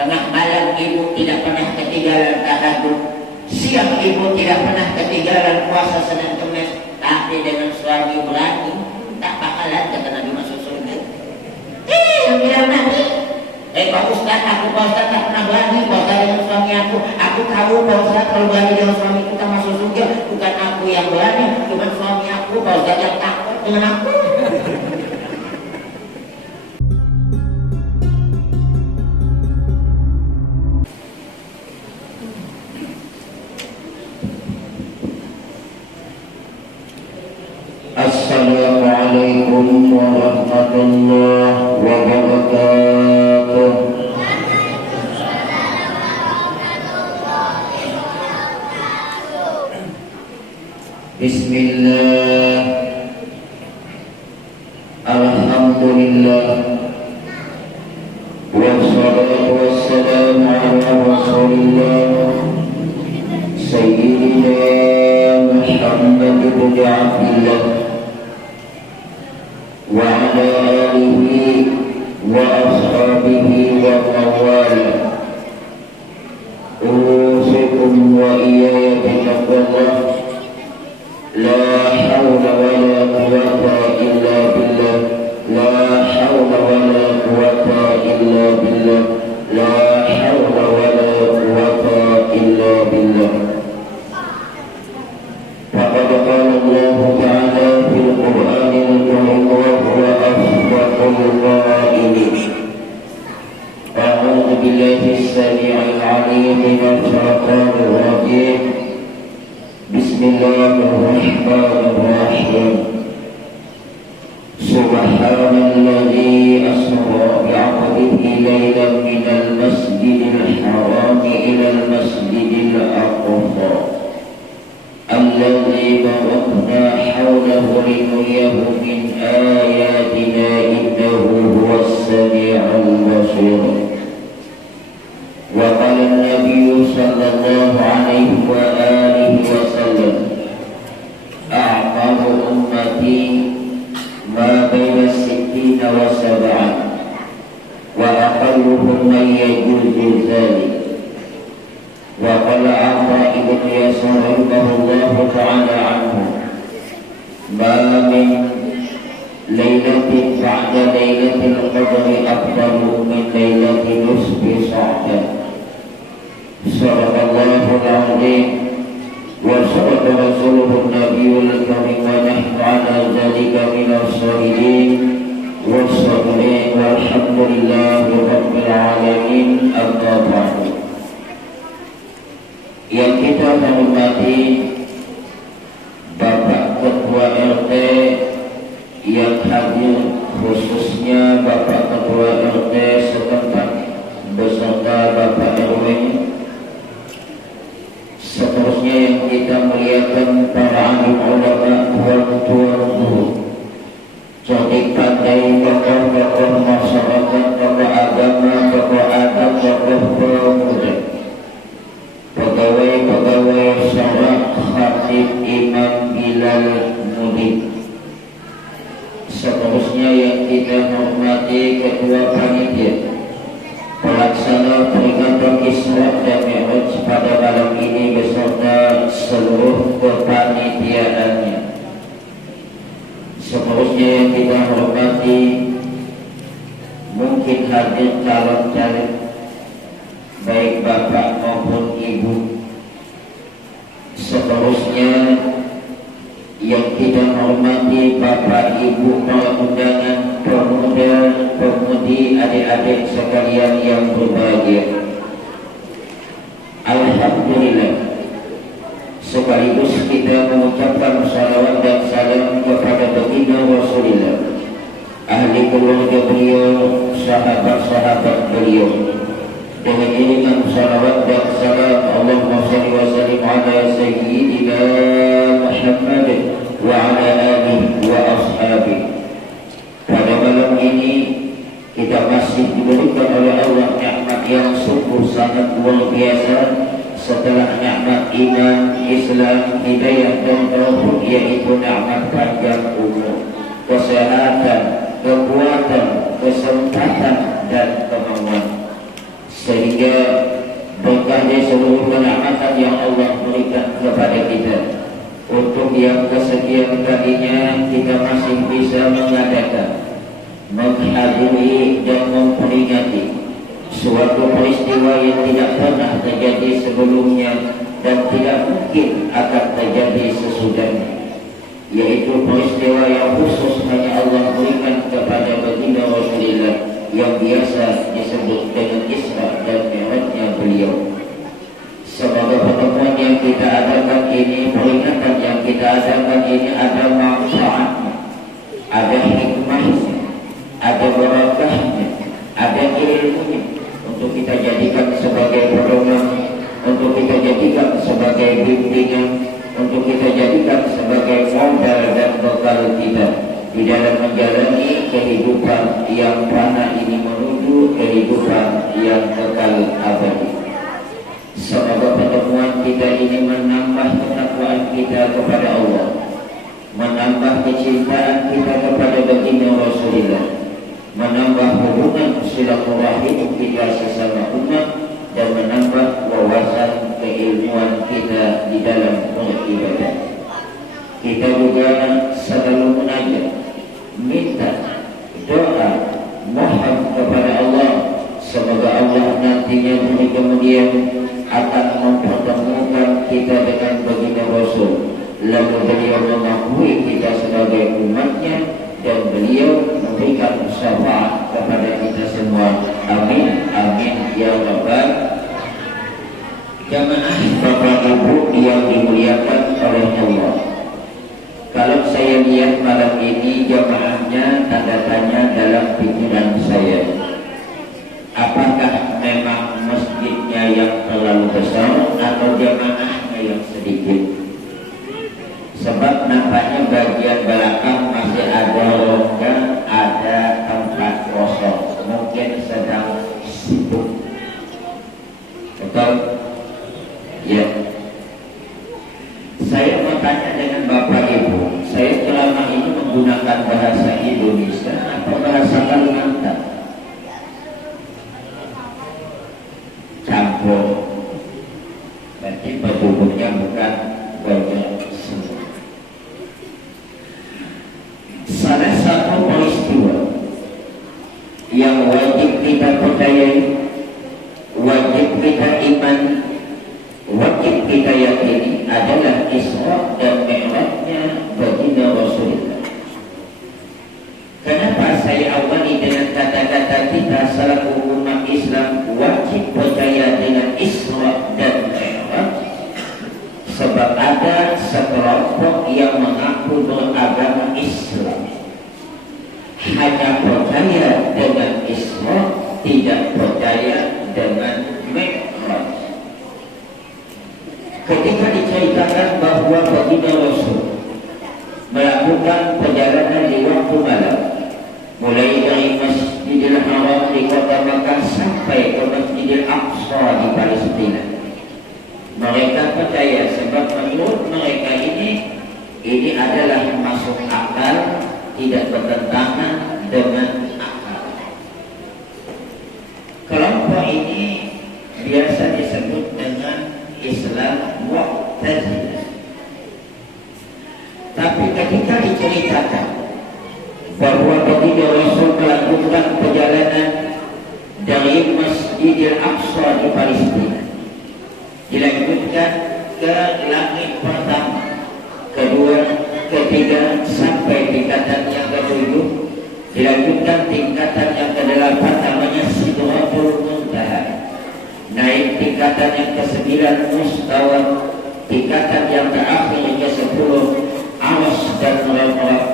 Tengah malam ibu tidak pernah ketinggalan tahajud, siang ibu tidak pernah ketinggalan puasa Senin Kemis, tapi dengan suami berani tak bakalan kata Nabi masuk surga. Bilang Nabi, Pak Ustaz, aku Pak Ustaz tak pernah berani puasa dengan suami aku. Aku tahu Pak Ustaz kalau berani dengan suami kita masuk surga. Bukan aku yang berani, cuma suami aku Pak Ustaz yang takut dengan aku. Assalamualaikum warahmatullahi wabarakatuh. Bismillah, alhamdulillah, wassalatu wassalamu ala rasulillah Sayyidina Muhammad ibn Abdillah wa ala alihi wa ashabihi wa mawala. Usikum wa iyaya bitaqwallah, la hawla wa la quwwata illa billah, la hawla wa la quwwata illa billah, la hawla wa la quwwata illa billah. Faqad qala Allah ta'ala fil Qur'anil Karim wa huwa asdaqul qa'ilin. A'udzu billahi as-sami'il 'alim minash shaitanir rajim. Bismillahirrahmanirrahim. Subhanalladzi asra bi'abdihi laylan minal masjidil haram ilal masjidil aqsa alladzi barakna hawlahu linuriyahu min ayatina innahu huwas sami'ul basir. Wa qala an-nabiy sallallahu alaihi wa alihi wa sallam, a'maru ummati ma baina sittina wa sab'an wa aqalluhum man yajuzu dhalik. Wa qala Atha ibn Yasar radhiyallahu ta'ala anhu, ma min lailatin ba'da lailatil qadri afdalu min lailatin nisfi sa'atan. Sadaqallahul azim wa sadaqa rasuluhun nabiyul karim wa nahnu ala dzalika minas shahidin was-sabirin walhamdulillahi rabbil alamin. Amma ba'du. Yang kita hormati Bapak Ketua RT yang hadir, khususnya Bapak Ketua RT setempat beserta Bapak RW, seterusnya yang kita muliakan para alim ulama, tuan-tuan guru, cerdik pandai, tokoh-tokoh masyarakat, tokoh agama, tokoh adat, tokoh pemuda, pegawai-pegawai syarah, khatib, imam, bilal, mudin. Seterusnya yang kita hormati Ketua Panitia Pelaksana peringatan Isra dan Mi'raj pada malam ini beserta seluruh kepanitiaannya. Seterusnya yang kita hormati mungkin hadir calon-calon baik bapak maupun ibu. Seterusnya yang kita hormati bapak ibu para undangan, pemuda, pemudi, adik-adik sekalian yang berbahagia. Alhamdulillah, sekaligus kita mengucapkan salawat dan salam kepada baginda Rasulullah, ahli keluarga beliau, sahabat-sahabat beliau. Dengan iringan salawat dan salam, Allahumma shalli wa sallim ala sayyidina Muhammad wa ala alihi wa ashabihi. Pada malam ini kita masih diberikan oleh Allah nikmat yang sungguh sangat luar biasa. Setelah nikmat iman, Islam, hidayah dan tauhid, yaitu nikmat panjang umur, kesehatan, kekuatan, kesempatan dan kemauan. Sehingga yang kesekian kalinya kita masih bisa mengadakan, menghadiri dan memperingati suatu peristiwa yang tidak pernah terjadi sebelumnya dan tidak mungkin akan terjadi sesudahnya, yaitu peristiwa yang khusus hanya Allah berikan kepada baginda Rasulullah yang biasa disebut dengan Isra dan Mi'rajnya beliau. Semoga pertemuan yang kita adakan ini, peringatan yang kita adakan ini ada manfaatnya, ada hikmahnya, ada barakahnya, ada ilmunya, untuk kita jadikan sebagai pedoman, untuk kita jadikan sebagai bimbingan, untuk kita jadikan sebagai modal dan bekal kita di dalam menjalani kehidupan yang fana ini menuju kehidupan yang kekal abadi. Semoga pertemuan kita ini menambah ketakwaan kita kepada Allah, menambah kecintaan kita kepada baginda Rasulullah, menambah hubungan silaturahim kita sesama umat, dan menambah wawasan keilmuan kita di dalam beribadah. Kita juga selalu menajak, minta doa, mohon kepada Allah semoga Allah nantinya kemudian akan mempertemukan kita dengan baginda Rasul, lalu beliau mengakui kita sebagai umatnya dan beliau memberikan syafaat kepada kita semua. Amin, amin ya rabbal. Jamaah Bapak Ibu yang dimuliakan oleh Allah, kalau saya lihat malam ini jamaahnya tanda tanya dalam pikiran saya. Apakah memang masjidnya yang terlalu besar atau jamaahnya yang sedikit? Sebab nampaknya bagian belakang masih ada rongga, ada tempat kosong, mungkin sedang sibuk. Betul? Ya. Saya mau tanya dengan Bapak Ibu, saya selama ini menggunakan bahasa Indonesia atau bahasa Kalimantan? Campur. Berarti penduduknya bukan banyak semua. Salah satu peristiwa yang wajib kita percayai, wajib kita iman, wajib kita yakini adalah Isra dan Mi'rajnya baginda Rasulullah. Kenapa saya awali dengan kata-kata kita selaku umat Islam wajib percaya dengan Isra dan Mi'raj? Sebab ada sekelompok yang mengaku beragama Islam, hanya percaya dengan Isra, tidak percaya dengan Mi'raj. Ketika diceritakan bahwa baginda Rasul melakukan perjalanan di waktu malam, mulai dari Masjidil Haram di kota Makkah sampai ke Masjidil Aqsa di Palestina, mereka percaya sebab menurut mereka ini adalah masuk akal, tidak bertentangan dengan akal. Kelompok ini biasa disebut dengan Islam Mu'tazilah. Tapi ketika diceritakan bahwa baginda Rasul melakukan perjalanan dari Masjidil Aqsa di Palestina, dilanjutkan ke langit pertama, kedua, ketiga, sampai tingkatan yang ketujuh, dilanjutkan tingkatan yang kedelapan namanya Sidratul Muntaha, naik tingkatan yang ke-9 Mustawa, tingkatan yang terakhir ke-10 Aras, dan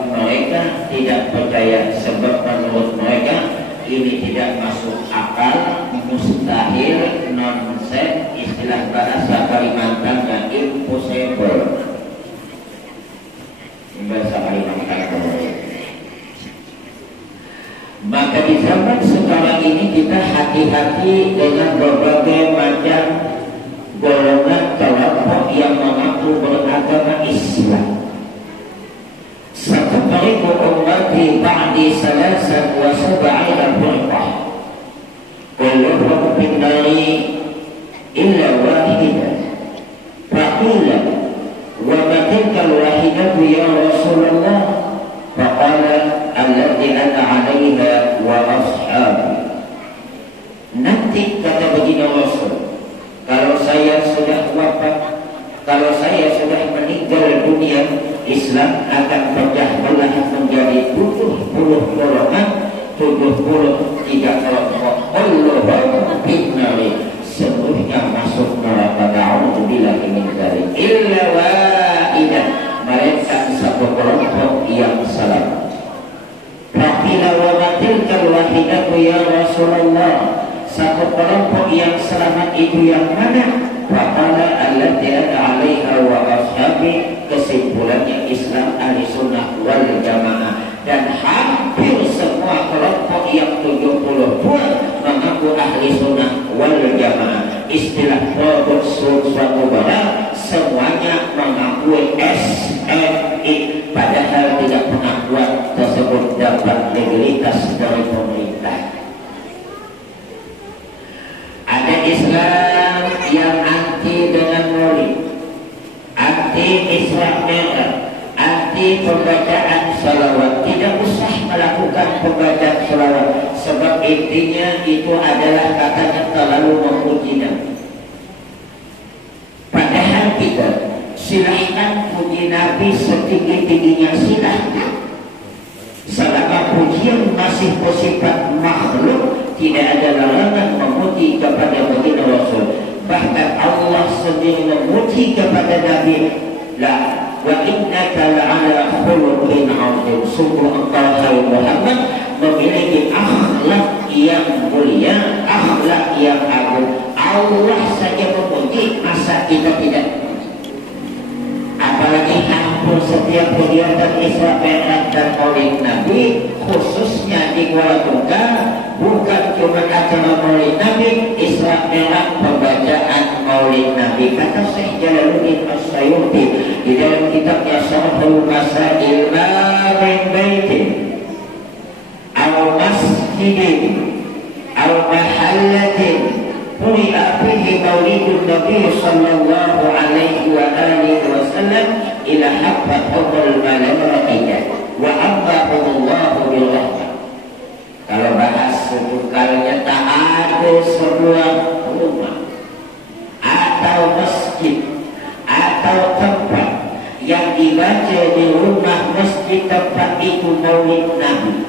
mereka tidak percaya sebab menurut mereka ini tidak masuk akal, mustahil, nonsense, istilah bahasa Kalimantannya impossible. Bahasa Kalimantan. Maka di zaman sekarang ini kita hati-hati dengan berbagai macam golongan kelompok yang mengaku beragama Islam. Satafariqu ummati ba'di salasan wa sab'ina firqah, kulluhum fin nari illa wahidah. Faqila wa ma tilka al-wahidah ya Rasulullah? Faqala alladhi ana 'alaiha wa ashabi. Nanti kata baginda Rasul, kalau saya sudah wafat, kalau saya sudah meninggal dunia, Islam akan pecah belah menjadi 70 golongan, 73 kelompok. Allahumma binnari, seluruhnya masuk neraka. Na'udzubillahi min dzalik. Illa wahidah, mereka satu kelompok yang selamat. Faqila wa matilkal wahidatu ya Rasulullah, satu kelompok yang selamat itu yang mana? Faqala allati ana 'alaiha wa ashabi. Kesimpulannya Islam ahli sunnah wal jamaah, dan hampir semua kelompok yang 72 mengaku ahli sunnah wal jamaah. Istilah produk suatu barang semuanya mengakui SNI, padahal tidak pengakuan tersebut dapat legalitas dari pemerintah. Ada Islam yang anti dengan maulid, anti Isra Mi'raj, anti pembacaan salawat. Tidak usah melakukan pembacaan salawat, sebab intinya itu adalah katanya terlalu memuji Nabi. Padahal kita silahkan puji Nabi setinggi-tingginya, silahkan. Selama pujian masih bersifat makhluk, tidak ada larangan memuji kepada baginda Rasul. Bahkan Allah sendiri memuji kepada Nabi, la wa innaka la'ala khuluqin 'azim. Sungguh engkau hai Muhammad memiliki akhlak yang mulia, akhlak yang agung. Allah saja memuji, masa kita tidak? Apalagi hampir setiap kegiatan Isra Mi'raj dan Maulid Nabi, khususnya di Kuala Tunggal, bukan cuma acara Maulid Nabi, Isra Mi'raj pembacaan Maulid Nabi. Kata Syekh Jalaluddin As-Sayuti di dalam kitabnya Syarhul Masail, ma min baitin aw masjidin aw mahallatin quri'a fihi maulidun Nabi sallallahu alaihi wa alihi wasallam ila haqqatul malaikah wa amrahullahu bil rahmah. Kalau bahas setukalnya tak ada sebuah rumah atau masjid atau tempat yang dibaca di rumah masjid tempat itu maulid Nabi.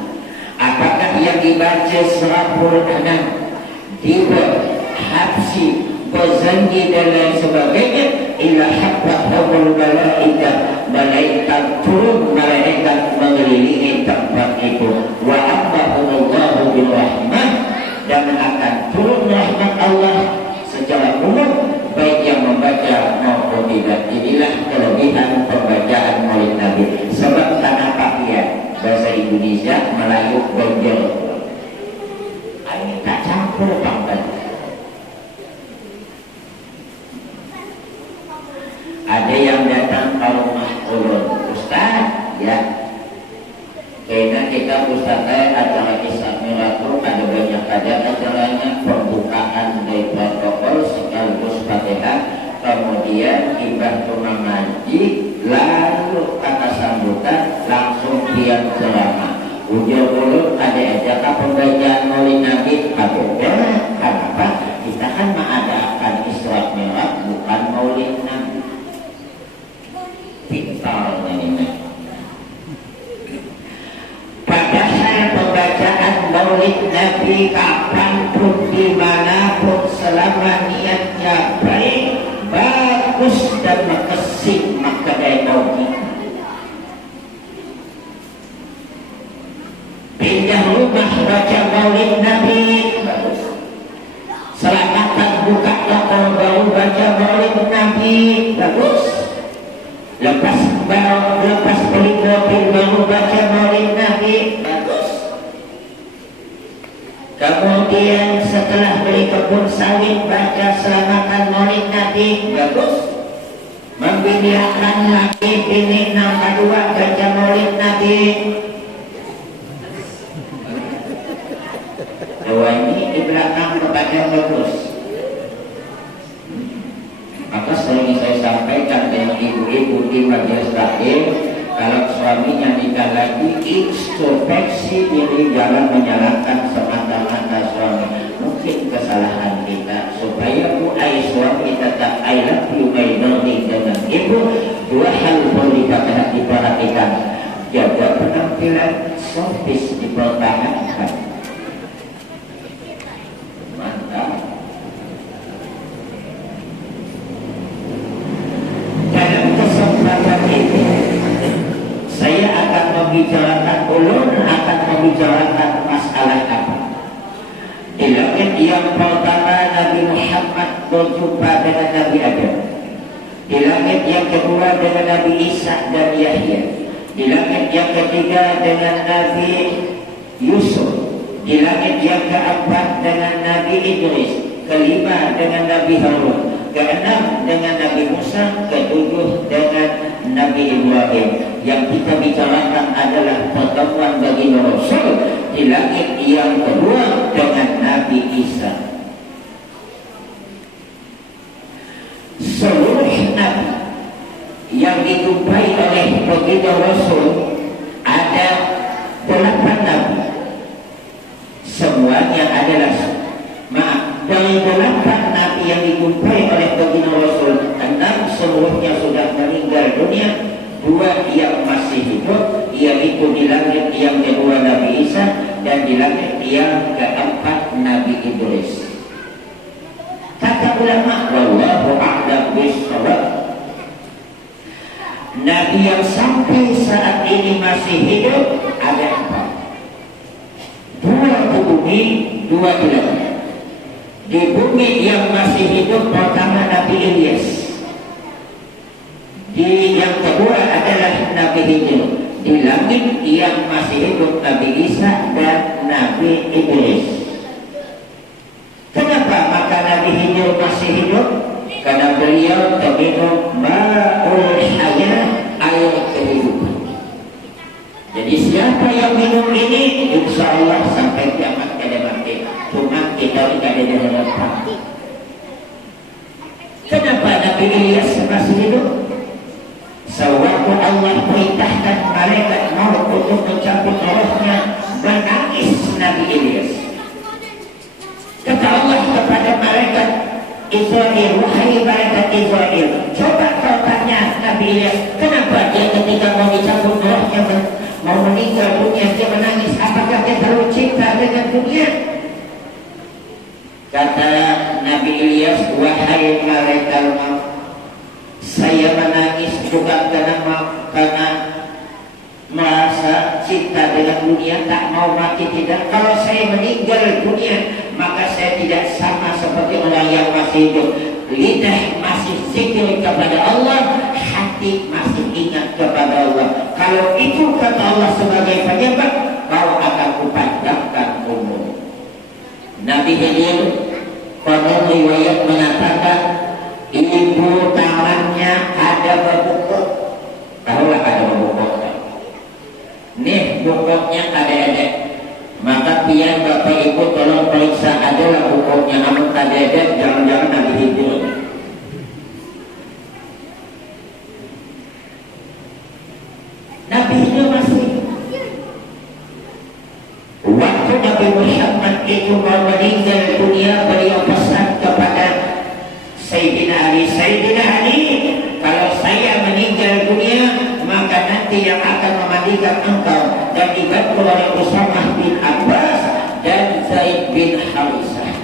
Apakah yang dibaca surahul Anam, Tiba, Habsi, Bazangi dan lain sebagainya, ila haqqatul malaikah, malaikat turun, malaikat mengelilingi tempat itu. Wa amrahullahu bil rahmah, dan akan turun rahmat Allah secara umum baik yang membaca maupun tidak. Inilah kelebihan pembacaan Maulid Nabi. Sebab tanah pakaian bahasa Indonesia, Melayu, Benjol, ini tak campur banget. Ada yang datang ke rumah ulun, Ustaz, ya, karena kita Ustaz acara Isra Mi'raj ada banyak, ada acaranya pembukaan dari protokol sekaligus Fatihah, kemudian ibah tunang ngaji, lalu kata sambutan, langsung diam ceramah. Ujung mulut ada ajakan pembacaan Maulid Nabi. Kenapa? Kita kan mengadakan Isra Mi'raj, bukan Maulid Nabi. Pintarnya ini. Padahal pembacaan Maulid Nabi kapanpun, dimanapun, selama niatnya baik, bagus dan makasih, maka dari Maulid. Pindah rumah baca Maulid Nabi, bagus. Selamatan buka toko baru baca Maulid Nabi, bagus. Lepas beli mobil baru baca Maulid Nabi, bagus. Kemudian setelah beli kebun sawit baca selamatan Maulid Nabi, bagus. Membidiakan lagi bini nombor 2 baca Maulid Nabi. Bahwa ini di belakang kepada bagus. Maka sering saya sampaikan dengan ibu-ibu di majelis taklim, suaminya nikah lagi, introspeksi diri, jangan menyalahkan semata-mata suami. Mungkin kesalahan kita, supaya suami tetap I love you my darling dengan ibu. Dua hal perlu diperhatikan. Jaga penampilan, sofis dipertahankan. Mantap. Dalam kesempatan ini saya akan membicarakan, ulun akan membicarakan masalah apa? Di langit yang pertama Nabi Muhammad berjumpa dengan Nabi Adam. Di langit yang kedua dengan Nabi Isa dan Yahya. Di langit yang ketiga dengan Nabi Yusuf. Di langit yang keempat dengan Nabi Idris. Kelima dengan Nabi Harun. Keenam dengan Nabi Musa. Ketujuh dengan Nabi Ibrahim. Yang kita bicarakan adalah pertemuan bagi Rasul di langit yang kedua dengan Nabi Isa. Seluruh Nabi yang dijumpai oleh baginda Rasul ada 8 Nabi. Semuanya adalah dari 8 Nabi yang dijumpai oleh baginda Rasul, 6 seluruhnya sudah meninggal dunia, 2 yang masih hidup, yaitu di langit yang kedua Nabi Isa dan di langit yang keempat Nabi Idris. Kata ulama, wallahu a'lam bishawab, Nabi yang sampai saat ini masih hidup ada 4. 2 di bumi, 2 di langit. Di bumi yang masih hidup pertama Nabi Ilyas. Yang kedua adalah Nabi Hijr. Di langit yang masih hidup Nabi Isa dan Nabi Idris. Kenapa maka Nabi Hijr masih hidup? Karena beliau terminum ma'ul hayah, air kehidupan. Jadi siapa yang minum ini, insya Allah sampai kiamat tidak mati. Cuma kita tidak ada harapan. Kenapa Nabi Ilyas masih hidup? Sewaktu Allah perintahkan malaikat maut untuk mencabut rohnya, menangis Nabi Ilyas. Kata Allah kepada malaikat Israel, wahai malaikat Israel, coba kau tanya Nabi Ilyas, kenapa dia ketika mau dicabut rohnya, mau meninggal dunia, dia menangis? Apakah dia terlalu cinta dengan dunia? Kata Nabi Ilyas, wahai malaikat maut, saya menangis bukan karena merasa cinta dengan dunia, tak mau mati, tidak. Kalau saya meninggal dunia, maka saya tidak sama seperti orang yang masih hidup. Lidah masih zikir kepada Allah, hati masih ingat kepada Allah. Kalau itu kata Allah sebagai penyebab, kau akan kupanjangkan umur. Nabi Hijr, pada riwayat mengatakan, ibu tangannya ada berbukuk. Tahulah ada berbukuk. Nih bukuknya ada. Maka pian bapak ibu tolong periksa, adalah bukuknya. Namun ada, jangan-jangan Nabi Hijr. Nabi Hijr masih. Waktu Nabi Muhammad itu mau meninggal dunia, beliau pesan kepada Sayyidina Ali, kalau saya meninggal dunia, maka nanti yang akan memandikan engkau dan dibantu oleh Usamah bin Abbas dan Zaid bin Harisah.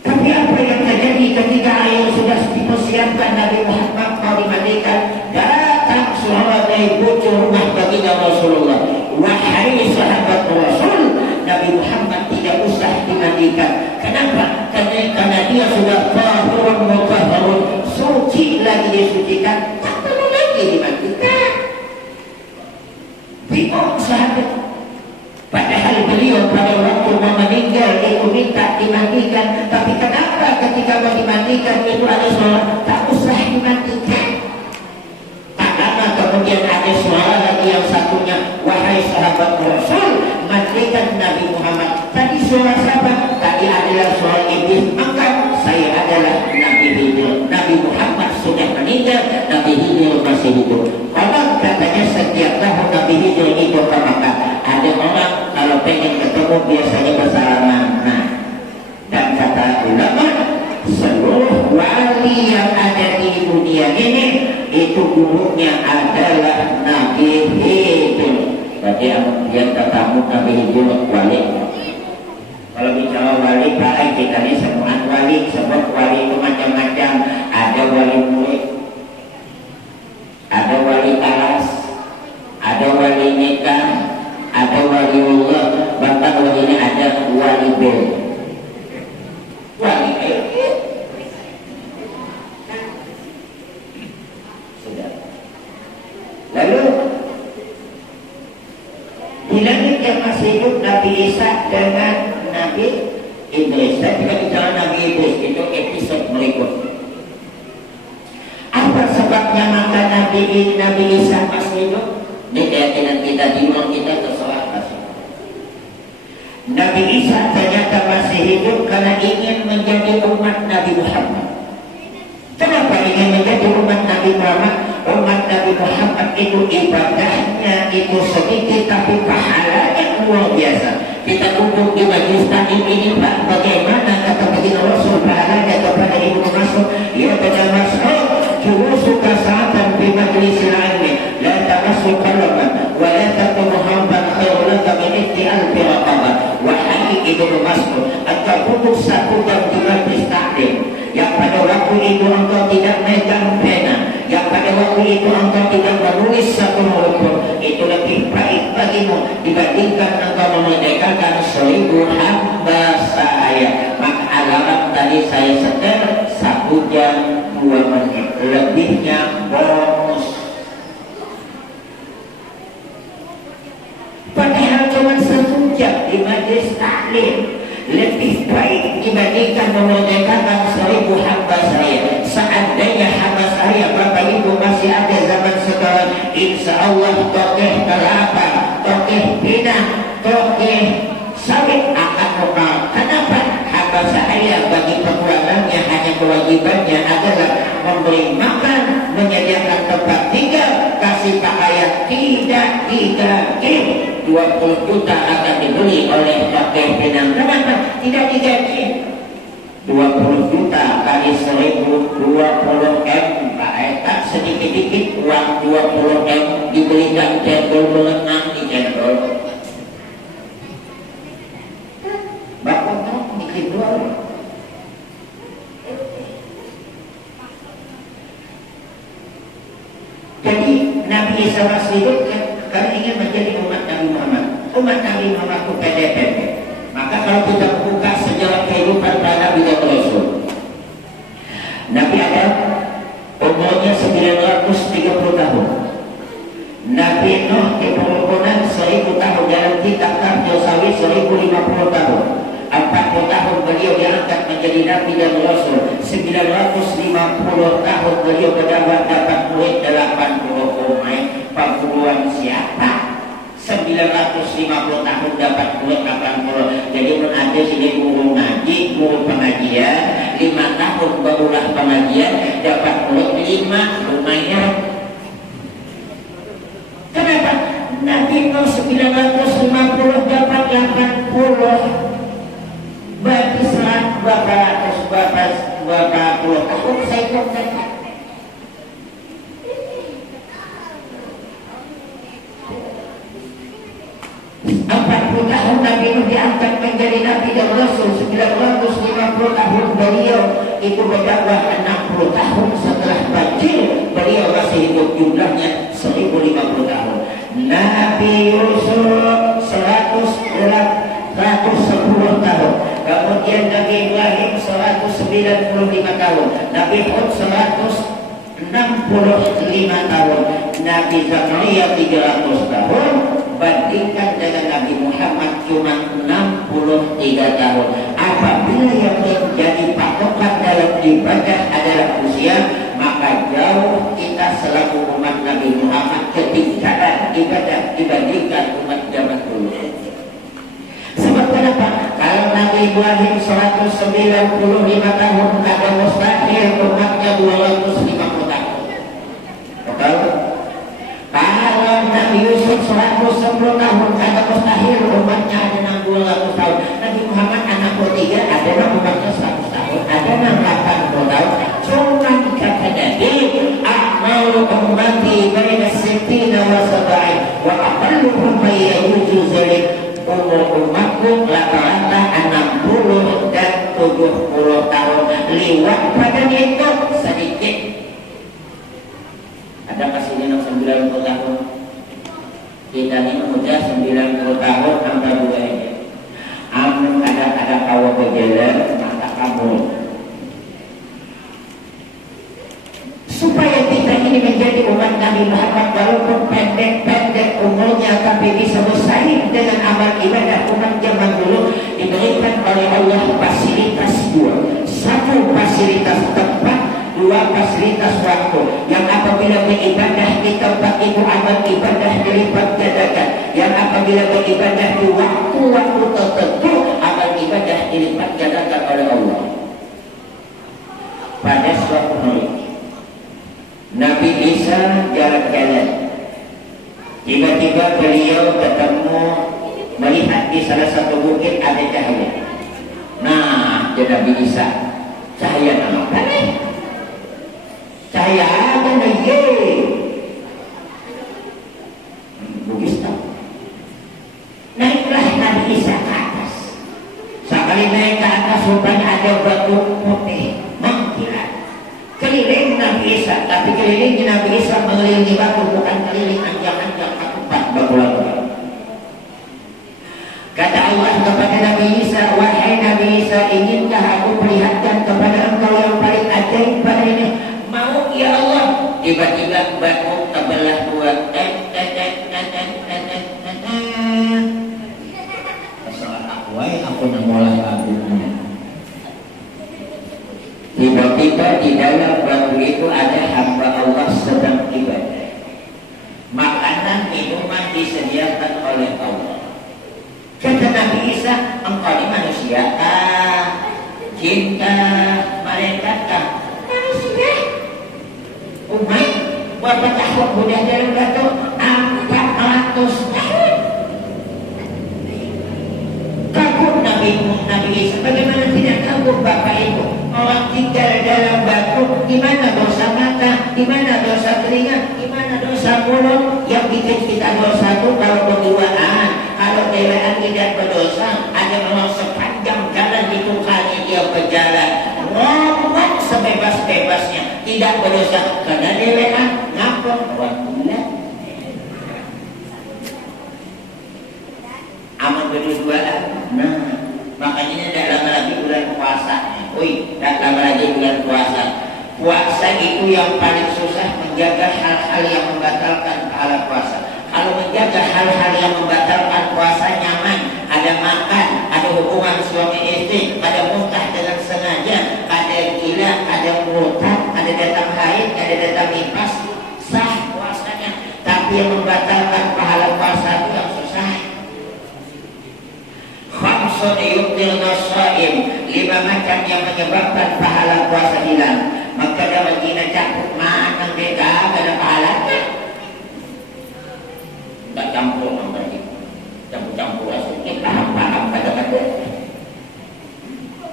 Tapi apa yang terjadi ketika air sudah dipersiapkan Nabi Muhammad mau dimandikan? Datang suara dari bujur rumah baginda Rasulullah. Wahai sahabat Rasul, Nabi Muhammad tidak usah dimandikan. Kenapa? Karena dia sudah tahurun mutahharun, suci lagi disucikan, tak perlu lagi dimandikan. Bingung sahabat. Padahal beliau pada waktu mau meninggal itu minta dimandikan, tapi kenapa ketika mau dimandikan itu ada suara tak usah dimandikan? Tak lama kemudian ada suara lagi yang satunya, wahai sahabat Rasul, mandikan Nabi Muhammad. Tadi suara sahabat, tadi adalah suara iblis. Maka saya adalah Nabi Hijr. Nabi Muhammad sudah meninggal, Nabi Hijr masih hidup. Kalau kata wali baik kita ini semua wali, sebab wali itu macam-macam. Ada wali murid, ada wali alas, ada wali nikah, ada waliullah, bahkan wali ini ada wali bel. Wali sudah. Lalu di langit yang masih hidup Nabi Isa dengan Nabi Idris. Saya tidak bicara Nabi Idris, itu episode berikut. Apa sebabnya maka Nabi Isa masih hidup? Ini keyakinan kita, di luar kita terserah masih. Nabi Isa ternyata masih hidup karena ingin menjadi umat Nabi Muhammad. Kenapa ingin menjadi umat Nabi Muhammad? Umat Nabi Muhammad itu ibadahnya itu sedikit tapi pahalanya luar biasa. Kita kumpul di majlis taklim ini, Pak, bagaimana kata baginda Rasul pahalanya kepada Ibnu Mas'ud? Ya benar Mas'ud, julusuka sa'atan fi majlisil ilmi la tamassu qalban wa la taqumu hamban khairun laka min alfi raqabah. Wahai Ibnu Mas'ud, engkau duduk satu jam di majlis taklim yang pada waktu itu engkau tidak megang pena, yang pada waktu itu engkau tidak menulis satu huruf pun, itu lebih baik bagimu dibandingkan engkau memerdekakan 1000 hamba saya. Maka alarm tadi saya setel 1 jam 2 menit, lebihnya bonus. Padahal cuma 1 jam di majlis taklim lebih baik dibandingkan memerdekakan 1000 hamba saya. Seandainya hamba saya Bapak Ibu masih ada zaman sekarang, insya Allah tokeh kelapa, tokeh pinang, tokeh sawit akan lokal. Kenapa? Hamba saya bagi pengeluarannya hanya kewajibannya adalah memberi makan, menyediakan tempat tinggal, kasih pakaian, tidak digaji. 20 juta akan dibeli oleh pakai pinang. Kenapa? Tidak digaji. 20 juta kali 1000, 20 M. Pak Eta sedikit-dikit uang 20 M dibelikan cendol melenang di cendol. Bapak tak bikin doang. Jadi Nabi Isa masih hidup karena ingin menjadi umat Nabi Muhammad. Umat Nabi Muhammad itu PDP. Maka kalau kita buka sejarah kehidupan para Nabi dan Rasul, Nabi Adam umurnya 930 tahun. Nabi Nuh di perumunan 1000 tahun, dalam kitab Tarjosawi 1050 tahun. 40 tahun beliau diangkat menjadi Nabi dan Rasul. 950 tahun beliau berdakwah, dapat murid 80 umat. 40-an siapa? 950 tahun dapat murid 80. Jadi ada sini guru ngaji, guru pengajian, 5 tahun barulah pengajian, dapat murid 5, lumayan. Kenapa? Nabi Nuh 950 dapat 80. Berarti 240 tahun saya katakan. 40 tahun Nabi Nuh diangkat menjadi Nabi dan Rasul. 950 tahun beliau itu berdakwah. 60 tahun setelah bajil beliau masih hidup, jumlahnya 1050 tahun. Nabi Yusuf 110 tahun. Kemudian Nabi Ibrahim 195 tahun. Nabi Hud 165 tahun. Nabi Zakaria 300 tahun. Bandingkan dengan Nabi Muhammad cuma 63 tahun. Apabila yang menjadi patokan dalam ibadah adalah usia, maka jauh kita selaku umat Nabi Muhammad ketinggalan ibadah dibandingkan umat zaman dulu. Sebab kenapa? Kalau Nabi Ibrahim 195 tahun, ada mustahil umatnya 250 tahun. Betul? Kalau Nabi Yusuf 110 tahun, ada mustahil umatnya ada 200 tahun. Nabi Muhammad anak 3, ada umatnya 100 tahun, ada 80 tahun. Cuma kata Nabi, akmal ummati baina sittina wa sab'in wa aqalluhum may yajuzu zalik. Umur umatku rata-rata 60 70 tahun liwat pada itu sedikit. Ada kasih 90 tahun. Kita ini muda 90 tahun tambah 2 aja. Amun ada kawa berjalan maka kamu. Supaya kita ini menjadi umat Nabi Muhammad walaupun pendek-pendek umurnya tapi bisa bersaing dengan amal ibadah umat zaman dulu, diberikan oleh Allah fasilitas 2. 1 fasilitas tempat, 2 fasilitas waktu. Yang apabila beribadah di tempat itu amal ibadah dilipat gandakan. Yang apabila beribadah di waktu-waktu tertentu amal ibadah dilipat gandakan oleh Allah. Pada suatu hari Nabi Isa jalan-jalan, tiba-tiba beliau ketemu melihat di salah satu bukit ada cahaya. Nah, jadi Nabi Isa, cahaya nama apa nih? Cahaya apa nih? Bugis tahu. Naiklah Nabi Isa ke atas. Sekali naik ke atas rupanya ada batu putih mengkilat. Keliling Nabi Isa, tapi keliling Nabi Isa mengelilingi batu, bukan keliling anjang-anjang ketupat batu-batu. Kata Allah kepada Nabi Isa, wahai Nabi Isa, inginkah aku perlihatkan kepada engkau yang paling ajaib pada ini? Mau ya Allah. Tiba-tiba batu terbelah 2. Salah aku namolah lagunya. Tiba-tiba di dalam batu itu ada hamba Allah sedang ibadah. Makanan minuman disediakan oleh Allah. Kata Nabi Isa, engkau ini manusia kah? Jin kah? Malaikat kah? Manusia. Umay, berapa tahun sudah dalam batu? 400 tahun. Kagum Nabi Isa, bagaimana tidak kagum Bapak Ibu? Orang tinggal dalam batu, gimana dosa mata, gimana dosa telinga, gimana dosa mulut. Yang bikin kita dosa itu kalau berduaan, kalau dewan tidak berdosa. Ada orang sepanjang jalan itu kali dia berjalan ngomong sebebas-bebasnya, tidak berdosa karena dewan ngapok waktunya. Amal berduaan. Nah, makanya tidak lama lagi bulan puasa. Tidak lama lagi bulan puasa. Puasa itu yang paling susah menjaga hal-hal yang membatalkan pahala puasa. Kalau menjaga hal-hal yang membatalkan puasa nyaman, ada makan, ada hubungan suami istri, ada muntah dengan sengaja, ada gila, ada murtad, ada datang haid, ada datang nifas, sah puasanya. Tapi yang membatalkan pahala puasa itu yang susah. Khamsun yubtilna shaim, 5 macam yang menyebabkan pahala puasa hilang. Maka dia begini campur mana mereka ada pahalanya. Tak campur namanya, campur-campur sedikit paham-paham kata-kata.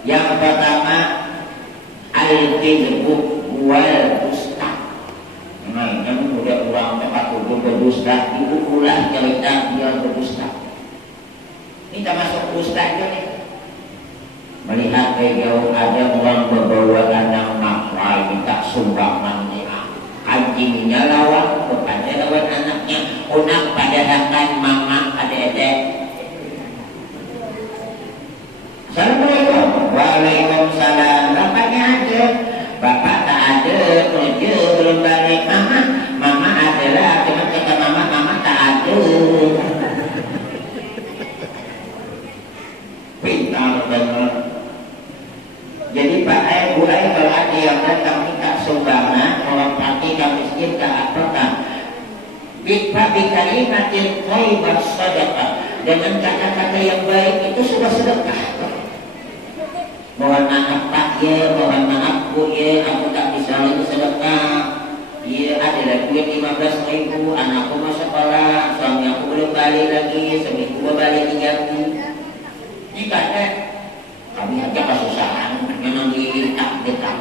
Yang pertama al-kizbu wal dusta. Nah, yang udah orang tempat itu berdusta, diukulah cerita dia berdusta. Ini termasuk dusta juga nih. Melihat jauh ada orang berbawa anak makrai minta sumbangan anjingnya lawan kepada lawan anaknya, unak pada akan mama adek-adek. Assalamualaikum. Waalaikumsalam. Bapaknya ada, bapak tak ada, kerja belum balik. Mama adalah, cuma kata mama tak ada. Pintar benar. Jadi Pak Bu kalau ada yang datang minta sumbangan, orang fakir miskin tak apakah? Bi kalimatin thayyibah sadaqah. Dengan kata-kata yang baik itu sudah sedekah. Mohon maaf Pak ya, mohon maaf Bu ya, aku tak bisa lagi sedekah. Ya adalah duit 15.000, anakku mau sekolah, suami aku belum balik lagi, seminggu balik diganti. Jika ada kami aja kesusahan, memang diikat dekat.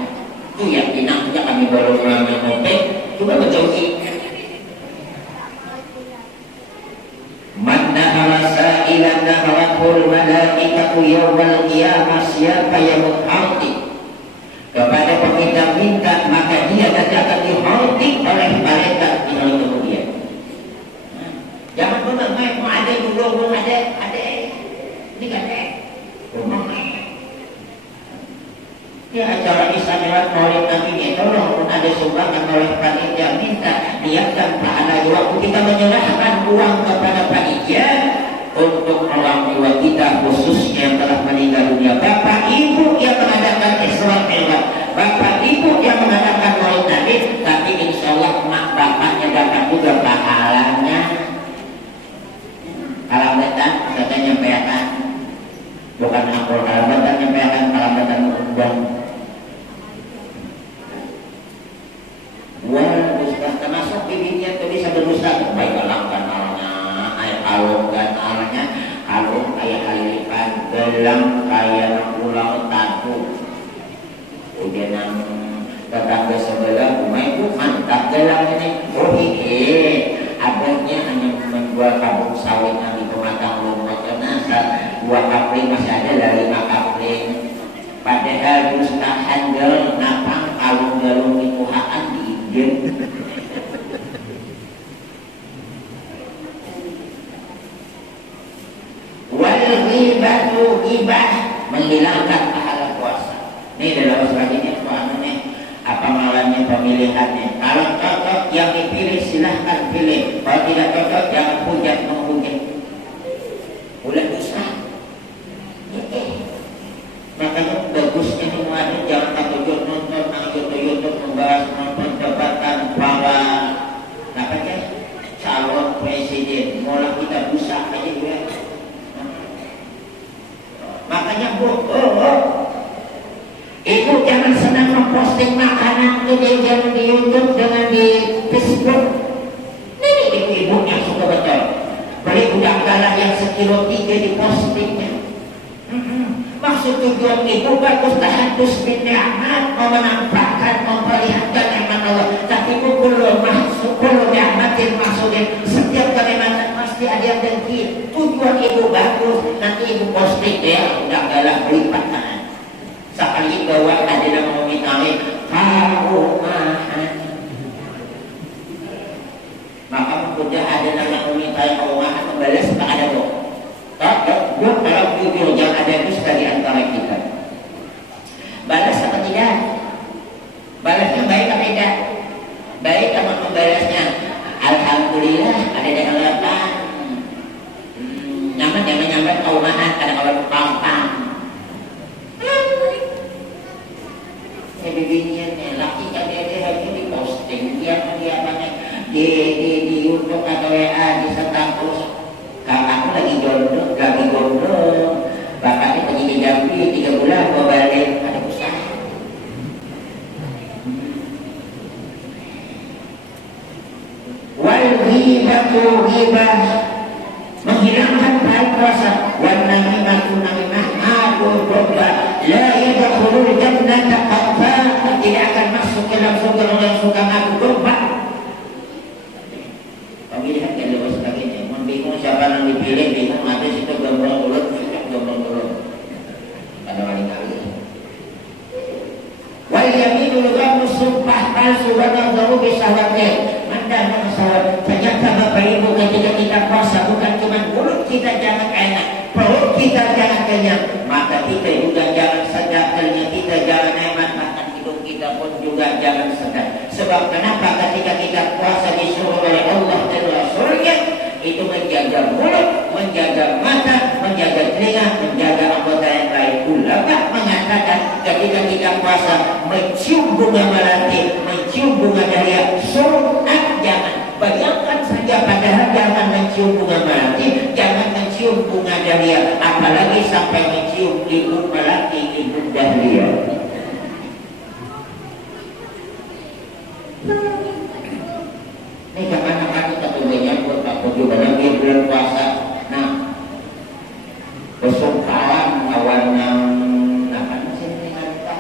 Itu ya, pinang aja kami baru mengambil mobil, juga berjauhi. Man nahara sa'ilan naharakul malaikatu sa'altu yawmal qiyamah siapa yang menghauti kepada peminta-minta, maka dia akan dihauti oleh malaikat di hari kemudian. Jangan benar main mau ada dulu, belum ada ini kan ya acara istimewa Maulid Nabi ini tolong ada sumbangan oleh panitia, minta niatkan pahala waktu kita menyerahkan uang kepada panitia untuk orang tua kita khususnya yang telah meninggal dunia, bapak ibu yang mengadakan Isra Mi'raj, bapak ibu yang mengadakan Maulid Nabi, tapi insya Allah mak bapaknya dapat juga pahalanya. Kalamatan katanya nyampaikan, bukan akal kalamatan nyampaikan, kalamatan mengundang. Wah, Ustaz termasuk bibitnya itu bisa berusaha baik alangkan arahnya, air alungkan arahnya, alung kayak alipan, gelang kayak pulau tatu. Udah nang tetangga sebelah rumah itu mantap gelang ini. Oh abangnya hanya menjual kabung sawit di pematang rumput karena 2 kapling masih ada dari 5 kapling. Padahal Ustaz handel napang alung-alung itu hakan di wal ghibatu ghibah, menghilangkan pahala puasa. Ini dalam selanjutnya apa malamnya pemilihannya. Kalau cocok yang dipilih silahkan pilih, kalau tidak cocok jangan hujat menghujat. Ulah bisa. Makanya bagusnya kemarin jangan takut nonton YouTube membahas perdebatan bahwa calon presiden, mulai kita busak aja ya. Makanya ibu jangan senang memposting makanan itu, jangan di YouTube, jangan di Facebook. Ini ibu-ibu yang suka betul beli udang galah yang 1,3 kilo dipostingnya. Maksud tujuan ibu bagus tahadus bin ni'mat, mau menampakkan, memperlihatkan nikmat Allah. Tapi kullu ni'matin maksudin, setiap kenikmatan pasti ada yang dengki. Tujuan ibu bagus, nanti ibu posting ya udah galah berlipat. Sekali bawa ada yang mau mintamin karumahan, maka sudah ada yang mau mintain karumahan membalas tak ada kok. Kalau jujur yang ada itu sekali antara kita. Balas apa tidak? Balasnya baik apa tidak? Baik sama membalasnya. Alhamdulillah ada yang lepas. Nyaman kaumahan ada orang pampang. Ini beginiannya laki kan dia harus diposting, dia banyak di YouTube atau WA di status. Kakakku lagi gondrong, bapaknya pergi ke Jambi 3 bulan mau balik, ada usaha. Wal ghibatu ghibah, menghilangkan pahala puasa. Wan namimatu namimah aku dobla la yadkhulul jannata qatfa, tidak akan masuk ke dalam surga orang yang suka ngaku domba. Pemilihan kan lebih sebagainya. Bingung siapa yang dipilih, bingung ada situ gambar ulut, pada wanita ini. Wal yaminu lugamu sumpah palsu wanadharu bisawatnya. Anda masalah ternyata Bapak Ibu ketika kita puasa bukan cuma mulut kita jangan enak, perut kita jangan kenyang, mata kita juga jangan sedap, telinga kita jangan hemat, makan hidung kita pun juga jangan sedap. Sebab kenapa ketika kita puasa disuruh oleh Allah dan Rasulnya itu menjaga mulut, menjaga mata, menjaga telinga, menjaga anggota yang lain. Ulama mengatakan ketika kita puasa mencium bunga melati, mencium bunga dahlia, sunat jangan. Bayangkan saja padahal jangan mencium bunga melati, jangan mencium bunga dahlia, apalagi sampai mencium ibu melati, ibu dahlia. Ini kemana kita tentunya buat aku juga lagi bulan puasa. Nah, kesukaran kawan yang apa sih ini kita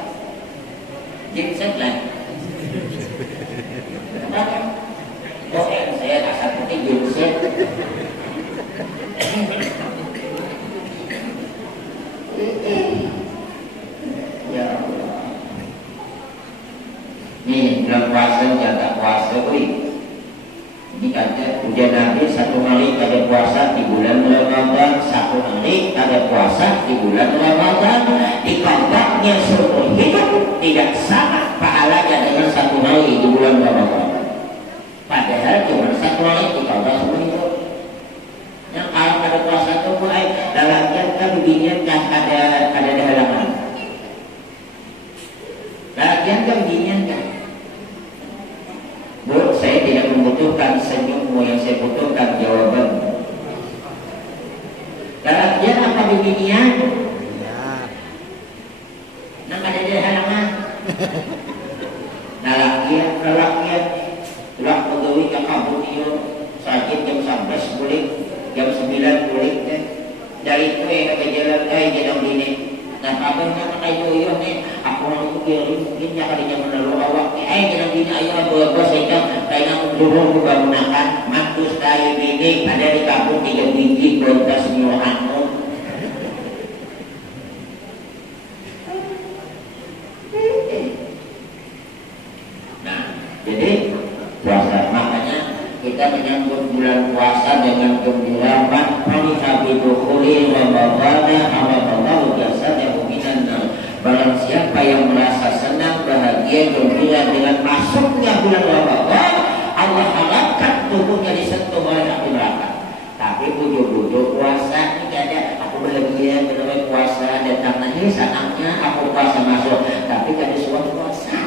jinset lah. Kenapa? Oh, saya rasa putih jinset. Sobri. Ini kata ujian Nabi satu hari kada puasa di bulan Ramadan, satu hari kada puasa di bulan Ramadan. Di kabarnya seumur hidup tidak sama pahalanya dengan satu hari di bulan Ramadan. Padahal cuma satu hari di kabar seumur hidup. Yang kalau kada puasa itu dalam jangka beginian kan ada halangan. Dalam jangka beginian kan. Bu, saya tidak membutuhkan senyummu, yang saya butuhkan jawabanmu. Dalam apa beginian? Nang ada di halaman. Nalakian, tulang pegawai ke kampung iyo, sakit jam 11 boleh, jam 9 boleh. Dari itu ke jalan jalan ini. Nah, kabarnya pakai itu nih, aku mau kiri mungkin ya kalinya menaruh awak. Jalan ini ayo bawa saya kayak turun ke bangunan, matus tayo bini ada di kampung 3 biji bontas nyuruhanmu. Nah, jadi puasa makanya kita menyambut bulan puasa dengan gembira. Mani nabi dukhuli Ramadana Ramadana biasa yang muminan. Barang siapa yang merasa senang, bahagia, gembira dengan masuknya bulan Ramadan, Allah harapkan tubuhnya disentuh oleh api neraka. Tapi bujuk-bujuk puasa ini ada, aku bahagia dengan puasa dan karena ini senangnya aku puasa masuk, tapi kan disuruh puasa.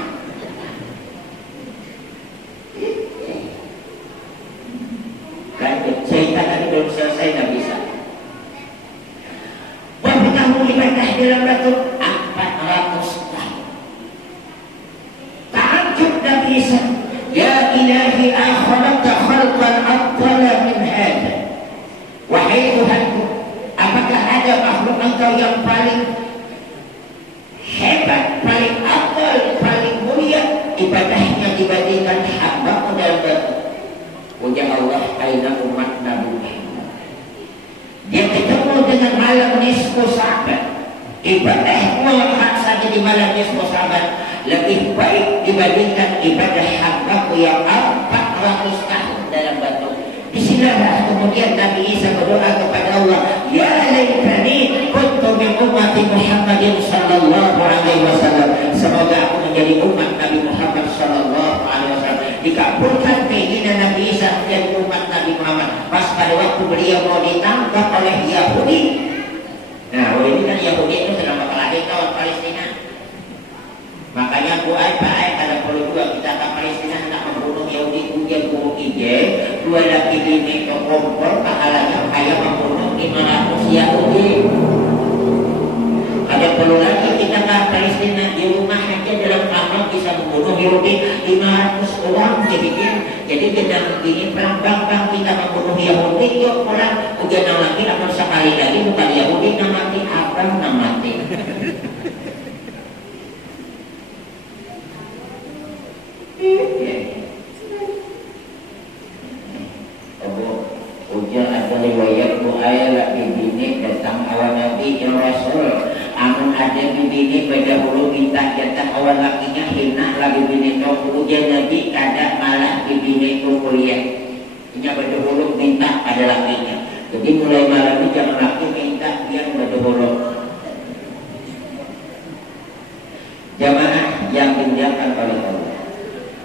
Cerita tadi belum selesai, nggak bisa. Berapa tahun ibadah dalam batu? 400 tahun. Ta'ajub Nabi Isa, ya ilahi akhalaka khalqan afdala min hadha. Wahai Tuhanku, apakah ada makhluk engkau yang paling hebat, paling afdal, paling mulia ibadahnya dibandingkan hamba dalam batu? Ujar Allah, aina umat Nabi Muhammad. Dia ketemu dengan malam nisfu Sa'ban. Ibadah muhammad saja di malam nisfu Sa'ban lebih baik dibandingkan ibadah hambaku yang 400 tahun dalam batu. Disinilah kemudian Nabi Isa berdoa kepada Allah, ya laitani kuntu min ummati Muhammadin sallallahu alaihi wasallam. Semoga aku menjadi umat Nabi Muhammad sallallahu alaihi wasallam. Dikabulkan keinginan Nabi Isa menjadi umat Nabi Muhammad pas pada waktu beliau mau ditangkap oleh Yahudi. Nah, ini kan Yahudi itu sedang berkelahi kawan Palestina. Makanya Pak ada perlu juga kita ke Palestina hendak membunuh Yahudi ujian bunuh ije, 2 laki bini ke kompor pahalanya kayak membunuh 500 Yahudi. Ada perlu lagi kita ke Palestina, di rumah aja dalam kamar bisa membunuh Yahudi 500 orang dibikin. Jadi kita begini perang-perang kita membunuh Yahudi, yuk pulang ujian lagi akan sekali lagi bukan Yahudi namati apa namati. Ujar ada riwayat buaya laki bini datang awal Nabi ya Rasul. Amun ada bini pada hulu minta jatah awal lakinya hina lagi bini kau ujian Nabi kada malah bini kau kuliah. Ini pada hulu minta pada lakinya. Jadi mulai malam ini jangan laki minta biar pada hulu. Jamaah yang dimuliakan oleh Allah.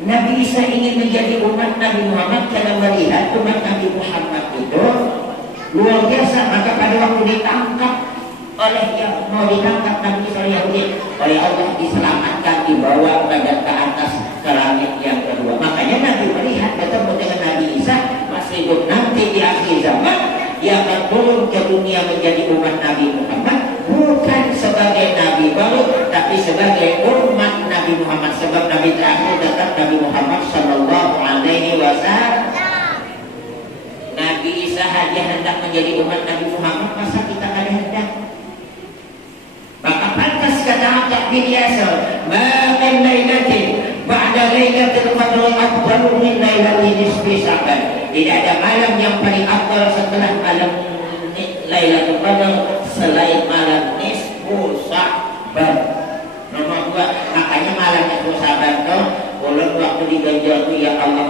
Nabi Isa ingin menjadi umat Nabi Muhammad karena melihat umat Nabi Muhammad itu luar biasa. Maka pada waktu ditangkap oleh yang mau ditangkap Nabi Isa Yahudi, oleh Allah diselamatkan, dibawa ke atas ke langit yang kedua. Makanya Nabi melihat bertemu dengan Nabi Isa masih hidup nanti di akhir zaman, dia akan turun ke dunia menjadi umat Nabi Muhammad, bukan sebagai Nabi baru tapi sebagai umat Nabi Muhammad. Sebab Nabi terakhir tetap Nabi Muhammad sallallahu alaihi wasallam. Nabi Isa hanya hendak menjadi umat Nabi Muhammad, masa kita kada hendak? Maka pantas kata Abdullah bin Yasir, ma min lailatin ba'da lailatul qadri afdalu min lailatin nisfi Sya'ban. Tidak ada malam yang paling afdal setelah malam Lailatul Qadar selain malam nisfu Sya'ban. Nomor 2, makanya malam nisfu Sya'ban itu ulun waktu diganjar tu ya Allah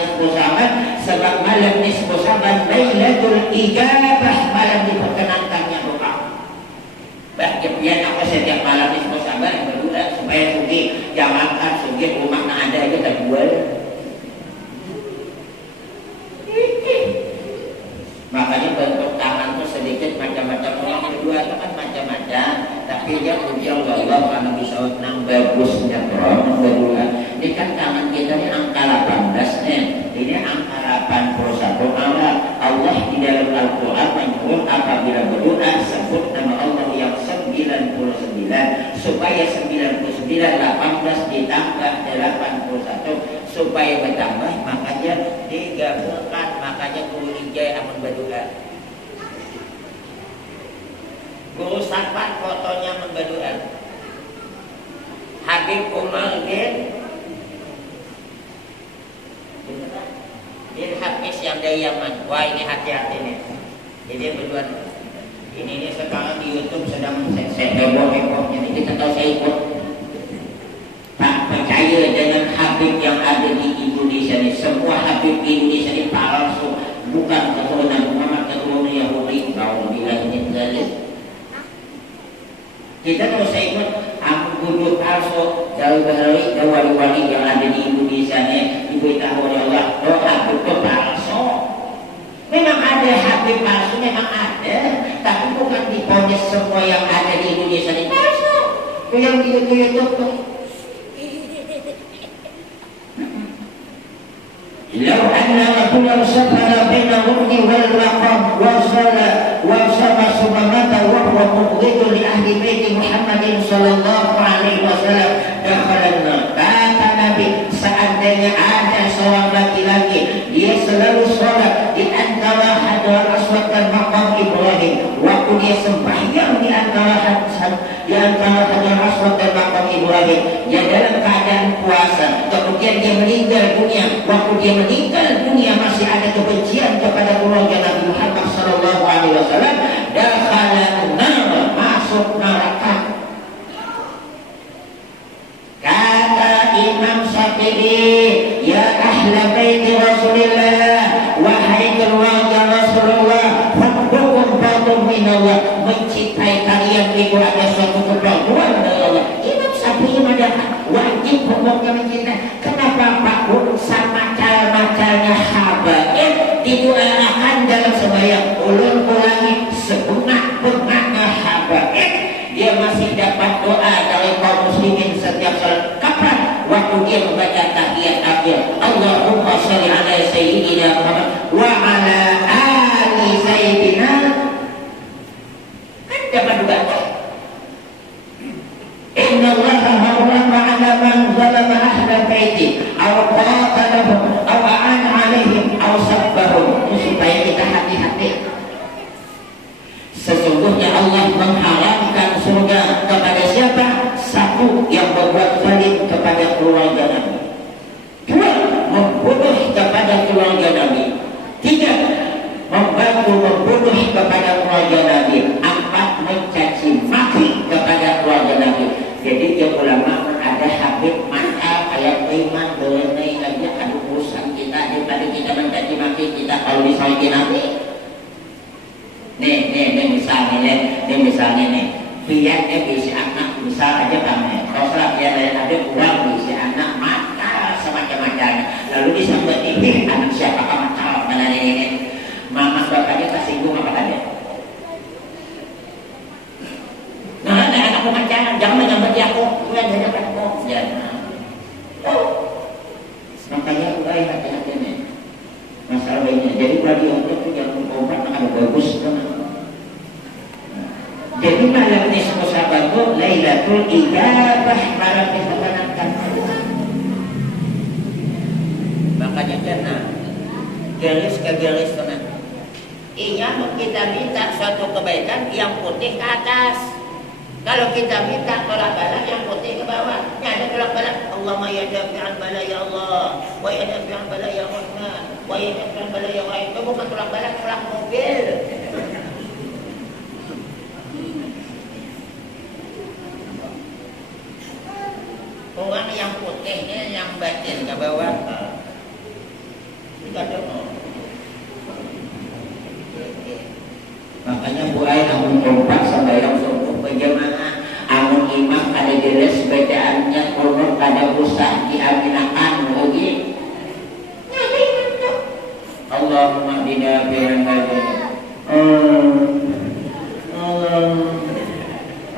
nisfu Sa'ban, sebab malam nisfu Sa'ban Lailatul Ijabah, malam diperkenankannya doa. Bahagian aku setiap malam nisfu Sa'ban berdoa supaya sugi jamaah, sugi rumah ada aja tak jual. Makanya bentuk tangan tuh sedikit macam-macam, orang berdua itu kan macam-macam, tapi dia ujung Allah karena bisa nang bagusnya orang berdua. Ini kan tangan kita ini angka 18 nih, ini angka 81. Allah di dalam Al-Quran menyebut apabila berdoa sebut nama Allah yang 99, supaya 99 18 ditambah 81 supaya bertambah, makanya digabungkan. Makanya guru Ijai amun berdoa, guru Sapat fotonya amun berdoa, Habib Umar bin Hafiz yang dari Yaman. Wah, ini hati-hati nih. Jadi berdua ini sekarang di YouTube sedang saya heboh-hebohnya. Jadi kita tahu saya ikut. Tak percaya dengan Habib yang ada di Indonesia ini. Semua Habib di Indonesia ini palsu, bukan keturunan Muhammad, keturunan Yahudi. Kau bilang ini dalil. Kita kalau saya ikut guru palsu dari wali-wali yang ada di Indonesia ini diberitahu oleh Allah, doa itu palsu. Memang ada Habib palsu, memang ada, tapi bukan diponis semua yang ada di Indonesia ini palsu. Itu yang di YouTube tuh. لو أن رجلا سفر بين الركن والمقام وصل سمامته وهو مبغض لأهل بيت محمد صلى الله عليه وسلم دخل النار. Kata Nabi, seandainya ada seorang laki-laki dia selalu sholat di antara Hajar Aswad dan Maqam Ibrahim, waktu dia sembahyang di antara Hajar Aswad dan Maqam Ibrahim, dia dalam keadaan puasa, kemudian dia meninggal dunia. Waktu dia meninggal dunia masih ada kebencian kepada keluarga Nabi Muhammad sallallahu alaihi wasallam, dakhala nar, masuk neraka. Kata Imam Syafi'i, ya ahla baiti Rasulillah, wahai keluarga Rasulullah, hubbukum fardun minallah, mencintai kalian itu ada suatu keperluan dari Allah. Imam Syafi'i mengatakan wajib hukumnya mencintai. Kenapa Pak sama macalnya habaib didoakan dalam sembahyang? Ulun ulangi, sebengak-bengaknya habaib dia masih dapat doa dari kaum muslimin setiap salat. Kapan? Waktu dia membaca tahiyat akhir, Allahumma sholli ala sayyidina Muhammad wa ala ali sayyidina, kan dapat doa. Inna Allaha harrama ala man zalama ahla baiti aw qatalahum aw a'ana alaihim aw sabbahum. Supaya kita hati-hati. Sesungguhnya Allah mengharamkan surga kepada siapa? Satu, yang berbuat zalim kepada keluarga Nabi. Dua, membunuh kepada keluarga Nabi. Tiga, membantu membunuh kepada keluarga Nabi. Empat, mencaci maki kepada keluarga Nabi. Jadi yang ulama ada Habib maka kayak iman berenai lagi ada urusan kita daripada kita mencaci maki kita kalau misalnya Nabi. Nih misalnya nih, biarnya bisi anak misal aja kami, kalau ya ada uang bisi anak maka semacam-macam, lalu disambut ini anak siapa kamu tahu mana ini, mama bapaknya tersinggung apa tadi? Nah, anakku macam jangan menyambut aku, bukan menyambut aku, jangan. Makanya mulai hati-hati nih masalah ini. Jadi radio itu yang obat akan bagus kan. Jadi malam nisfu Sa'ban itu Lailatul Ijabah, malam diperkenankan. Makanya jangan garis ke garis tenang. Iya, kita minta suatu kebaikan yang putih ke atas. Kalau kita minta tolak-bala yang putih ke bawah, ada tolak-bala. Allahumma ya dafi'an bala ya Allah, wa ya dafi'an bala ya Rahman, wa ya dafi'an bala ya Rahim. Itu bukan tolak-bala, tolak mobil. Orang yang putihnya yang batin ke bawah. Makanya buai amun kompak sambayang subuh berjamaah, amun imam ada jelas bacaannya umur kada usah diaminakan lagi. Allahumma bina biran hadi.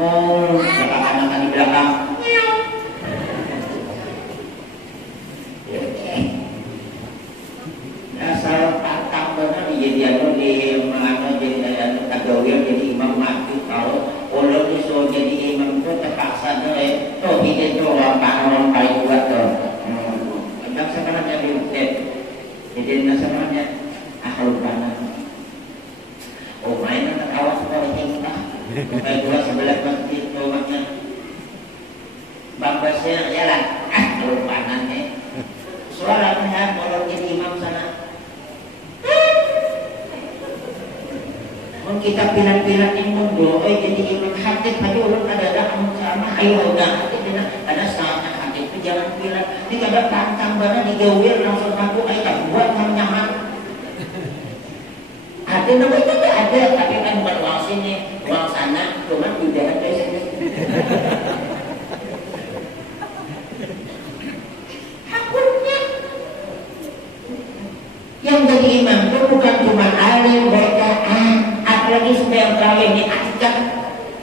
Anak-anak di belakang. Dasar patang benar jadi di mana jadi kagawir jadi imam mati kalau orang itu jadi imam itu terpaksa deh. Tuh itu orang paling kuat tuh. Banyak sekarang jadi ukit. Jadi nasamanya akal panas. Oh main anak awas kalau cinta. Kayak dua sebelah masjid rumahnya. Bambasnya jalan. Akal panasnya. Suaranya kalau jadi imam sana. Kita pilih-pilih mundur, jadi imam khatib aja ulun ada sama, ayo udah khatib ada saatnya khatib itu jangan pilih, ini kada pantang banget digawir langsung aku ayo buat nyaman. Ada nama itu ada, tapi kan bukan uang sini, uang sana, cuma tidak ada sini. Hakurnya yang jadi imam itu bukan cuma alim bacaan. Lagi sembahyang tarawih ini akad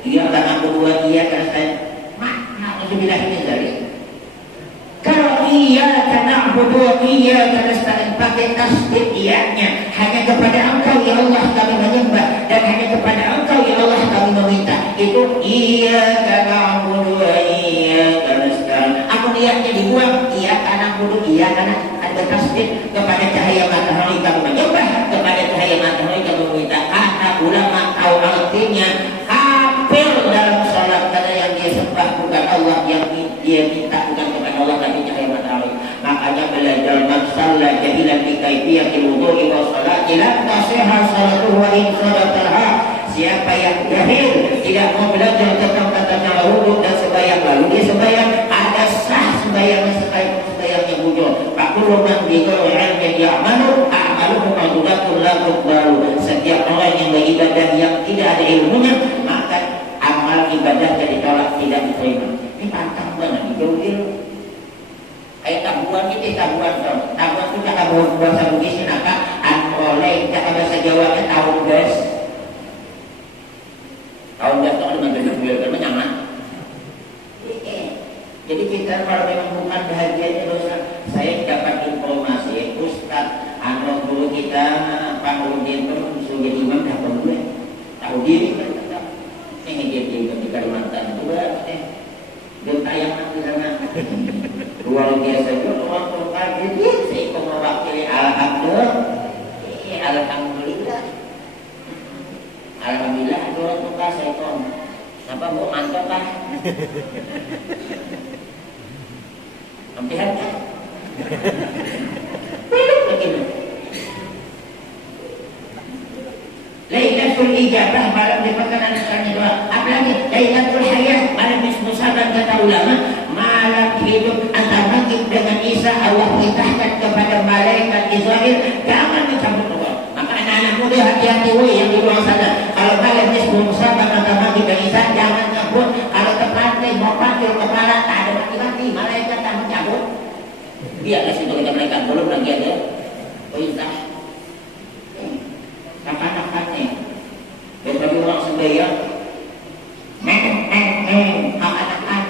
iya karena kedua iya karena saya makna alhamdulillah ini dari kalau iya karena kedua iya karena saya pakai tasbih iyanya hanya kepada engkau ya Allah kami menyembah dan hanya kepada engkau ya Allah kami meminta itu iya karena kedua iya karena sekarang aku iyanya dibuang iya karena kedua iya karena ada tasbih kepada cahaya matahari kami menyembah kepada cahaya matahari kami meminta ulama tahu artinya kafir dalam salat karena yang dia sembah bukan Allah yang dia minta bukan kepada Allah tapi cahaya matahari makanya belajar man shalla jahilan bi kaifiyatil wudu'i wa sholati lam tasihha salatuhu wa in shallataha siapa yang jahil tidak mau belajar tentang tata wudu dan sembahyang lalu dia sembahyang ada sah sembahyangnya sekalipun sembahyangnya bujur fakulu man bighairi ilmin ya'malu a'maluhu ma'dudatun la tuqbalu setiap orang yang beribadah yang tidak ada ilmunya maka amal ibadahnya ditolak tidak diterima. Ini pantang banget dijauhin kayak tabuan itu tabuan itu cakap bahasa Bugis kenapa oleh cakap bahasa Jawanya tahun gas itu ada mantan beliau nyaman. Jadi kita kalau memang bukan bahagianya dosa saya dapat informasi Ustaz guru kita Pak Udin itu suruh jadi imam dah dulu tahu diri kan ini dia di Kalimantan juga dia tayang di sana luar biasa itu orang lokal jadi saya ikut mewakili alhamdulillah itu orang lokal saya ikut apa mau mantap lah ampihan kan belum begini Lailatul Ijabah malam di perkenan sekali doa. Apalagi Lailatul Hayat malam musabah kata ulama malam hidup antara maghrib dengan isya Allah perintahkan kepada malaikat Israel jangan mencabut roh. Maka anak-anak muda hati-hati yang di luar sana. Kalau malam musabah antara maghrib dan isya jangan cabut. Kalau tepatnya mau panggil kepala tak ada mati-mati malaikat tak mencabut. Biarlah situ kita malaikat belum lagi ada perintah. Anak-anaknya bagi orang sembahyang anak-anak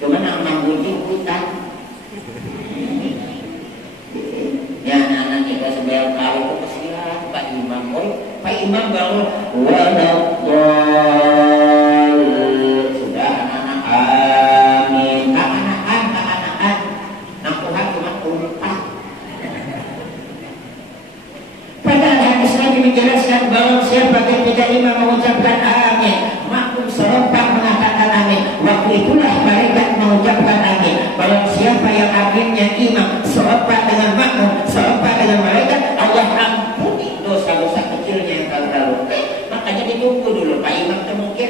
cuma nak menggunjing hutan ya anak-anak kita sembahyang tahu itu kesian Pak Imam Pak Imam baru sudah anak-anak amin anak-anak nak Tuhan cuma umpat menjelaskan bahwa siapa ketika imam mengucapkan amin makmum serempak mengatakan amin waktu itulah malaikat mengucapkan amin bahwa siapa yang akhirnya imam serempak dengan makmum serempak dengan malaikat Allah ampuni dosa-dosa kecilnya yang lalu makanya ditunggu dulu Pak Imam itu mungkin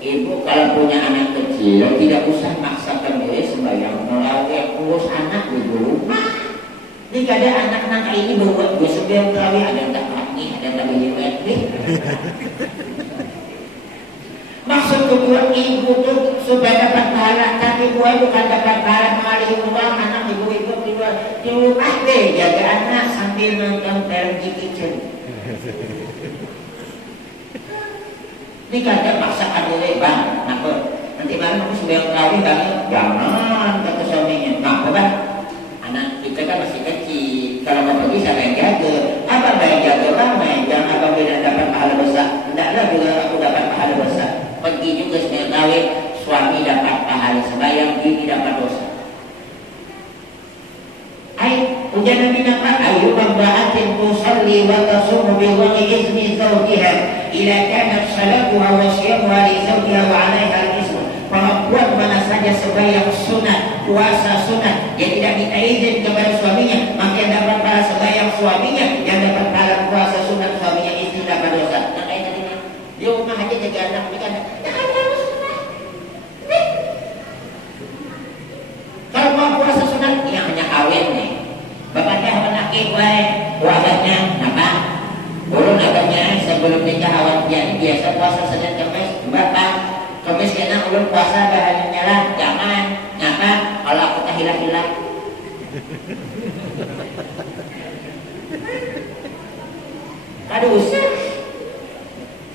Ibu kalau punya anak kecil tidak usah maksakan diri sembahyang terawih, urus anak di rumah. Jika ada anak-anak ini buat gue sembahyang terawih, ada yang tak mati, ada yang tak begini. Maksud tujuan ibu tuh supaya dapat pahala, tapi gue bukan dapat pahala mengalih uang anak ibu-ibu di rumah deh, jaga anak sambil nonton film di kitchen. Ini kata maksakan diri bang, nanti malam aku sembahyang terawih bang, jangan kata suaminya. Kenapa bang? Anak kita kan masih kecil, kalau mau pergi siapa yang jaga? Apa yang jaga bang? Jangan abang tidak dapat pahala besar. Tidaklah juga aku dapat pahala besar. Pergi juga sembahyang terawih, suami dapat pahala sembahyang, bini dapat dosa. Ujian Nabi Nabi ayyuban ba'atin tusalli wa tasumu bi ghairi izni zawjiha ila kanat salatuha wa siyamuha li zawjiha wa 'alaiha al-ism. Perempuan mana saja sembahyang sunat, puasa sunat, dia tidak minta izin kepada suaminya, maka yang dapat pahala sembahyang suaminya, yang dapat pahala puasa sunat suaminya, itu dapat dosa. Nah kayak tadi di rumah aja jaga anak, kalau mau puasa sunat, yang hanya kawin nih. Bapaknya menakik puasanya apa? Dulu nabanya sebelum nikah awal biasa puasa Senin Kamis. Bapak Kamis kena ulun puasa bahannya nyala. Jangan ngapa? Kalau aku tak hilang-hilang. Aduh usah.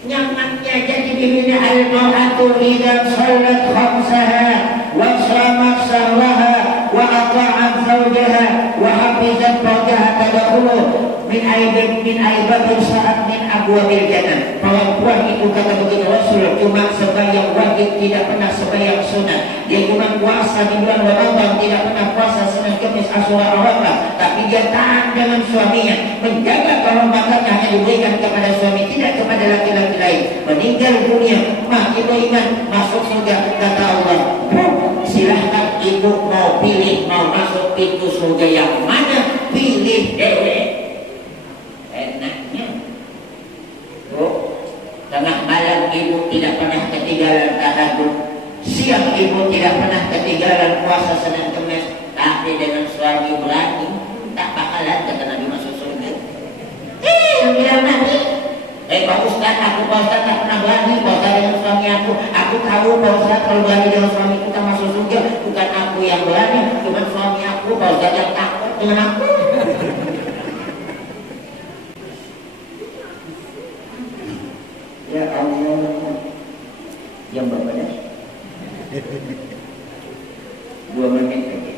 Nyamannya jadi dirinya al-mar'atu idza shalat khamsaha wa shamat sahlaha wa ata'at zawjaha wa hafizat farjaha tadkhulu min aibatin saat min abwabil jannah. Perempuan itu kata begitu Rasul cuma sembahyang wajib, tidak pernah sembahyang sunat. Dia cuma puasa di bulan Ramadan, tidak pernah puasa Senin Kamis Asyura Arafah, tapi dia taat dengan suaminya, menjaga kehormatannya hanya diberikan kepada suami, tidak kepada laki-laki lain. Meninggal dunia mati beriman masuk surga. Kata Allah, silahkan ibu mau pilih mau masuk pintu surga yang mana, pilih dewe. Enaknya tengah malam ibu tidak pernah ketinggalan tahajud, siang ibu tidak pernah ketinggalan puasa Senin Kamis, tapi dengan suami berani tak bakalan kata Nabi masuk surga. Bilang Nabi, Pak Ustaz, aku Pak Ustaz tak pernah berani puasa dengan suami aku. Aku tahu Pak Ustaz kalau berani dengan suami kita masuk surga. Bukan aku yang berani, cuma suami aku Pak Ustaz yang takut dengan aku. Ya Allah, yang bapaknya 2 menit lagi.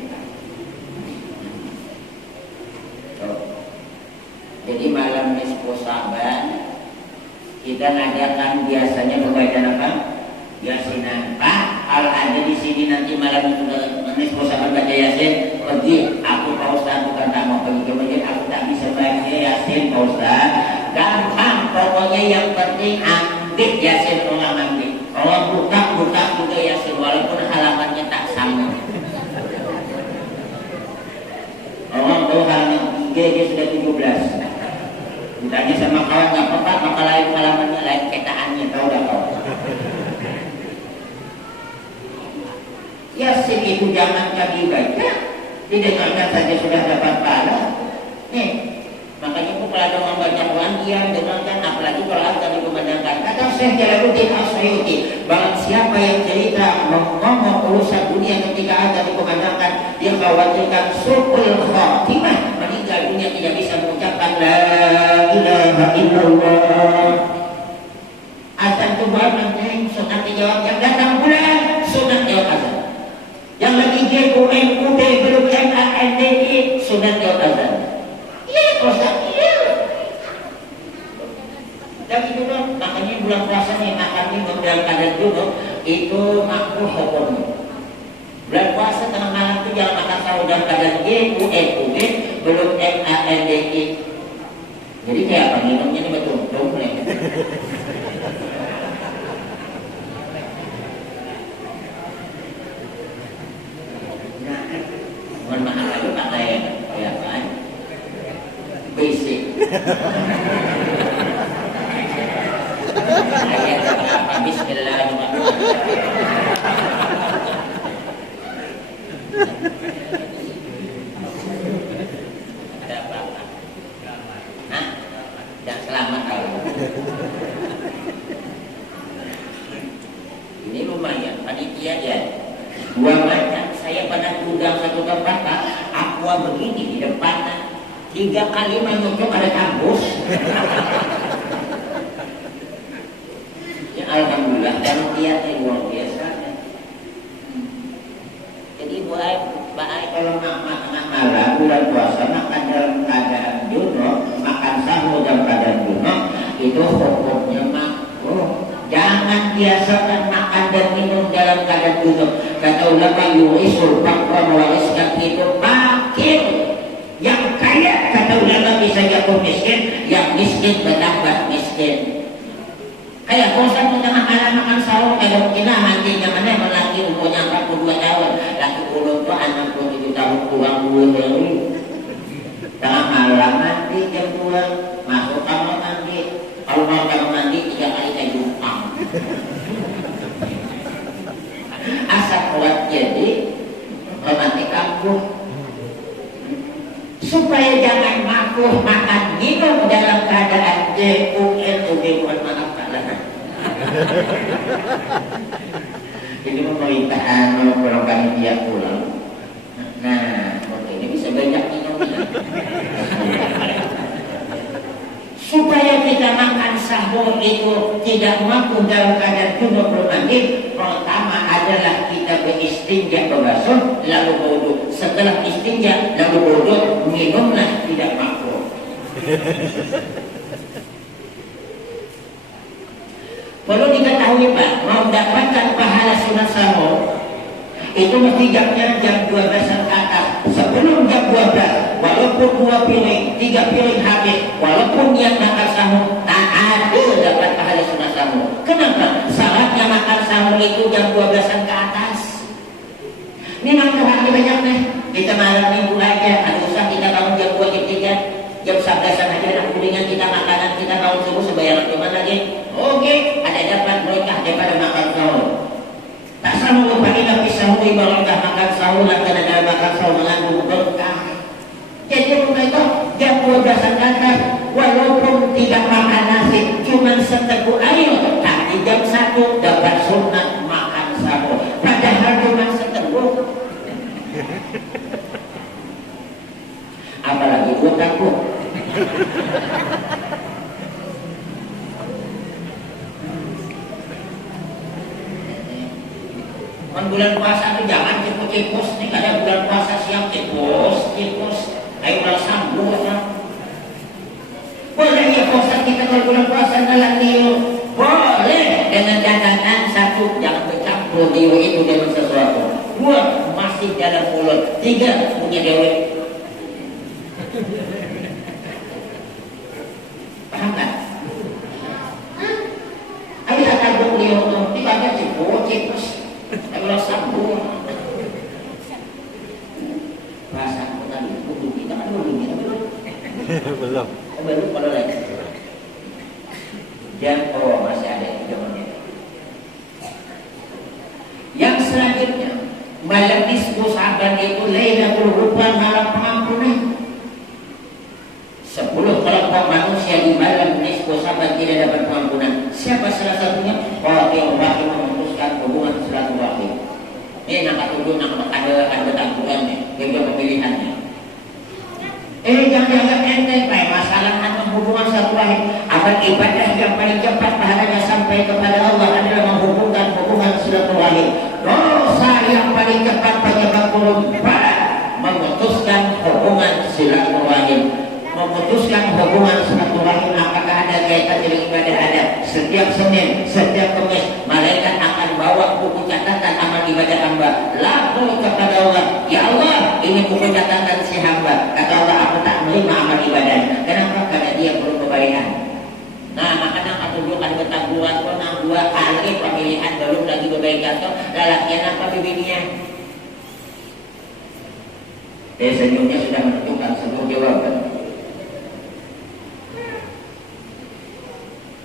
Jadi malam nisfu Sa'ban kita ngadakan biasanya pembacaan apa? Yasinan. Pak, kalau ada di sini nanti malam nisfu Sa'ban baca Yasin, pergi. Aku Pak Ustaz bukan tak mau pergi ke masjid, aku tak bisa baca Yasin Pak Ustaz. Gampang, pokoknya yang penting ambil Yasin, orang ambil. Orang buka juga Yasin walaupun halamannya tak sama. Orang tahu halaman 3 dia sudah 17. Ditanya sama kawan nggak apa-apa, maka lain halamannya lain ketaannya, tahu dah kau. Yasin itu jangan jadi baca, didengarkan saja sudah dapat pahala. Nih, makanya kalau ada orang baca Quran dia dengarkan, apalagi kalau azan dikumandangkan. Kata Syekh Jalaluddin As-Suyuti, barang siapa yang cerita ngomong urusan dunia ketika azan dikumandangkan, dia khawatirkan su'ul khatimah, meninggal dunia tidak bisa mengucapkan la ilaha illallah. Azan itu buat nanti sunat dijawab yang datang bulan, sunat jawab azan. Yang lagi JUMUD belum MANDI, sunat jawab azan. Iya, Ustaz, iya. Dan itu dong, makanya bulan puasa nih makannya dalam keadaan dulu itu makruh hukumnya. Bulan puasa tengah malam itu jangan makan sahur dalam keadaan JUMUD belum MANDI. Jadi kayak apa minumnya ini betul-betul nih. Mohon maaf aja pakai apa? Basic. Ayat apa? Bismillahirrahmanirrahim. lumayan panitia ya. 2 macam saya pada gudang satu tempat Pak, aqua begini di depan 3 kali menyucuk ada kampus. Ya alhamdulillah panitianya luar biasa. Jadi Pak Ai kalau makan malam bulan puasa makan dalam keadaan junub, makan sahur dalam keadaan junub, itu hukumnya makruh. Jangan biasakan makan dan minum dalam keadaan junub. Kata ulama yu'isul faqra wa iskan itu fakir. Yang kaya kata ulama bisa jatuh miskin, yang miskin bertambah miskin. Kayak bosan punya makan sahur, ada mungkin mandinya mana melaki umurnya 42 tahun, laki ulun tuh 67 tahun kurang 2 tahun. Tengah malam mandi jam 2, masuk kamar mandi, kalau mau kamar mandi 3 kali kayak jumpang. Asal kuat jadi nanti kampuh. Supaya jangan makruh makan minum dalam keadaan DUNUB, mohon maaf kalah. Ini pemerintahan kalau panitia pulang. Nah, oke, ini bisa banyak minumnya. Supaya kita makan sahur itu tidak mampu dalam keadaan junub bermandi, pertama adalah kita beristinja berbasuh lalu wudu. Setelah istinja lalu wudu, minumlah tidak mampu. Perlu diketahui Pak, mau mendapatkan pahala sunat sahur itu mesti jamnya jam 12 ke atas. Sebelum jam 12, walaupun 2 piring, 3 piring habis, walaupun niat makan sahur, tak ada dapat pahala sunat sahur. Kenapa? Syaratnya makan sahur itu jam 12 ke atas. Memang Tuhan banyak nih. Kita malam minggu aja, ada usah kita bangun jam 2, jam 3, jam 11 aja, nak kuningan kita makanan kita bangun subuh sebayar cuma lagi. Oke, ada dapat berkah daripada makan sahur. Tak sama lupa kita pisah ibaratkan makan sahur dan ada makan sahur mengandung berkah. Jadi muka itu jam 12 ke atas, walaupun tidak makan nasi, cuma seteguk air, tapi jam 1 dapat sunat makan sahur. Padahal cuma seteguk. Apalagi gua takut. Bulan puasa itu jangan cepus-cepus nih, ada bulan puasa siap cepus ayo malah sambung ya. Boleh ya puasa kita kalau bulan puasa dalam niu, boleh dengan catatan 1 jangan bercampur niu itu dengan sesuatu, 2 masih dalam mulut, 3 punya dewe. Paham kan? Ayo tak tabung niu tuh, tidak ada cepus kalau sambung rasa tadi kudu kita kan belum belum kalau lagi dan masih ada zamannya. Yang selanjutnya malam nisfu Sa'ban itu Lailatul Qadar, malam pengampunan. 10 kelompok manusia di malam nisfu Sa'ban tidak dapat pengampunan. Siapa salah satunya? Qatil rahim, memutuskan hubungan silaturahim. Ini nak tujuh nak ada tanggungannya, beda pemilihannya. Jangan enteng Pak, masalah tentang hubungan silaturahim. Akan ibadah yang paling cepat pahalanya sampai kepada Allah adalah menghubungkan hubungan silaturahim. Dosa yang paling cepat penyebab keluparan memutuskan hubungan silaturahim. Memutuskan hubungan silaturahim, apakah ada kaitan dengan ibadah? Ada. Setiap Senin, setiap Kamis, malaikat akan bawa buku catatan amal ibadah hamba. Lapor kepada Allah, ya Allah, ini buku catatan si hamba. Kata Allah, aku tak menerima amal ibadah. Kenapa? Karena dia belum kebaikan. Nah, makanya aku tunjukkan ketangguhan pernah 2 kali pemilihan belum lagi kebaikan tuh. Lalakian apa bibirnya? Senyumnya sudah menentukan sebuah jawaban.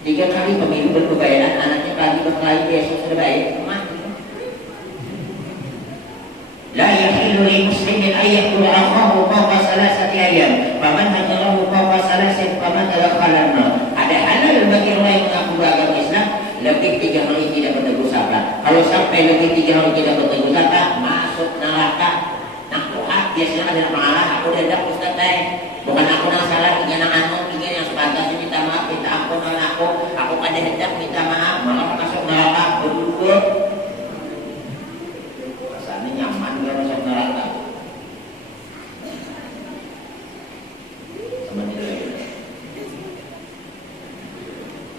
3 kali pemilu berkebaikan, anaknya pagi berkelahi besok sudah baik, mati. La yahillu lil muslimin an yaqtula akhahu fawqa 3 ayyam, faman hajarahu fawqa 3 faman dakhala an-nar. Ada halal bagi orang yang mengaku agama Islam lebih 3 hari tidak bertegur sapa. Kalau sampai lebih 3 hari tidak bertegur sapa, masuk neraka. Nah, Tuhan biasanya ada marah, aku tidak Ustaz teh. Bukan aku yang salah, ingin yang anu, ingin yang sebatas minta maaf, minta ampun oleh aku pada hendak minta maaf, malah masuk neraka berdua. Rasanya nyaman kalau masuk neraka.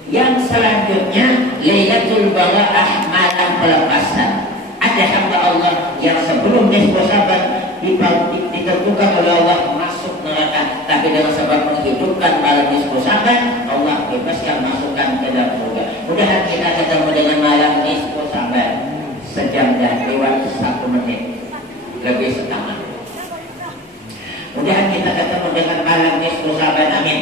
Yang selanjutnya Lailatul Bara'ah, malam pelepasan. Ada hamba Allah yang sebelum nisfu Sa'ban ditentukan oleh Allah masuk neraka, tapi dengan sebab menghidupkan malam nisfu Sa'ban, Allah bebaskan masukkan ke dalam surga. Mudah-mudahan kita ketemu dengan malam nisfu Sa'ban. Sejam dah lewat 1 menit lebih setengah. Mudah-mudahan kita ketemu dengan malam nisfu Sa'ban, amin.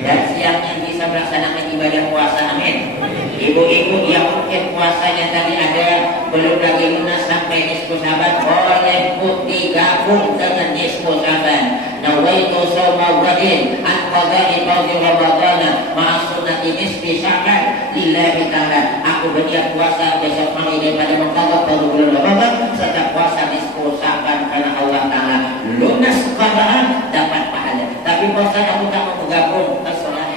Dan siangnya bisa melaksanakan ibadah puasa, amin. Ibu-ibu yang mungkin puasanya tadi ada belum lagi lunas sampai nisfu Sa'ban, boleh digabung dengan nisfu Sa'ban. Nawaitu shauma ghadin an qada'i fardhi Ramadan ma'a sunnati nisfi Sa'ban lillahi ta'ala. Aku berniat puasa besok hari daripada mengqadha bulan Ramadan serta puasa nisfu Sa'ban karena Allah Ta'ala. Lunas qada'an dapat pahala. Tapi puasa aku tak mau bergabung, terserah.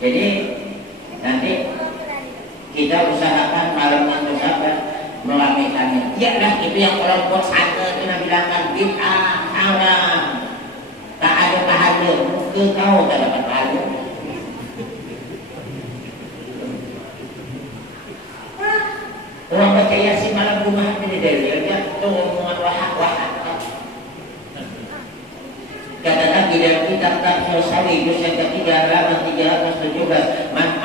Jadi nanti kita usahakan malam nisfu Sa'ban meramaikannya. Iyalah itu yang kelompok sana itu yang bilangkan bid'ah, haram, tak ada pahala. Mungkin kau tak dapat pahala. Orang percaya si malam rumah ini dari dia tu omongan wahak. Kata Nabi dalam kitab Tafsir Sawi juz yang ketiga halaman 317, man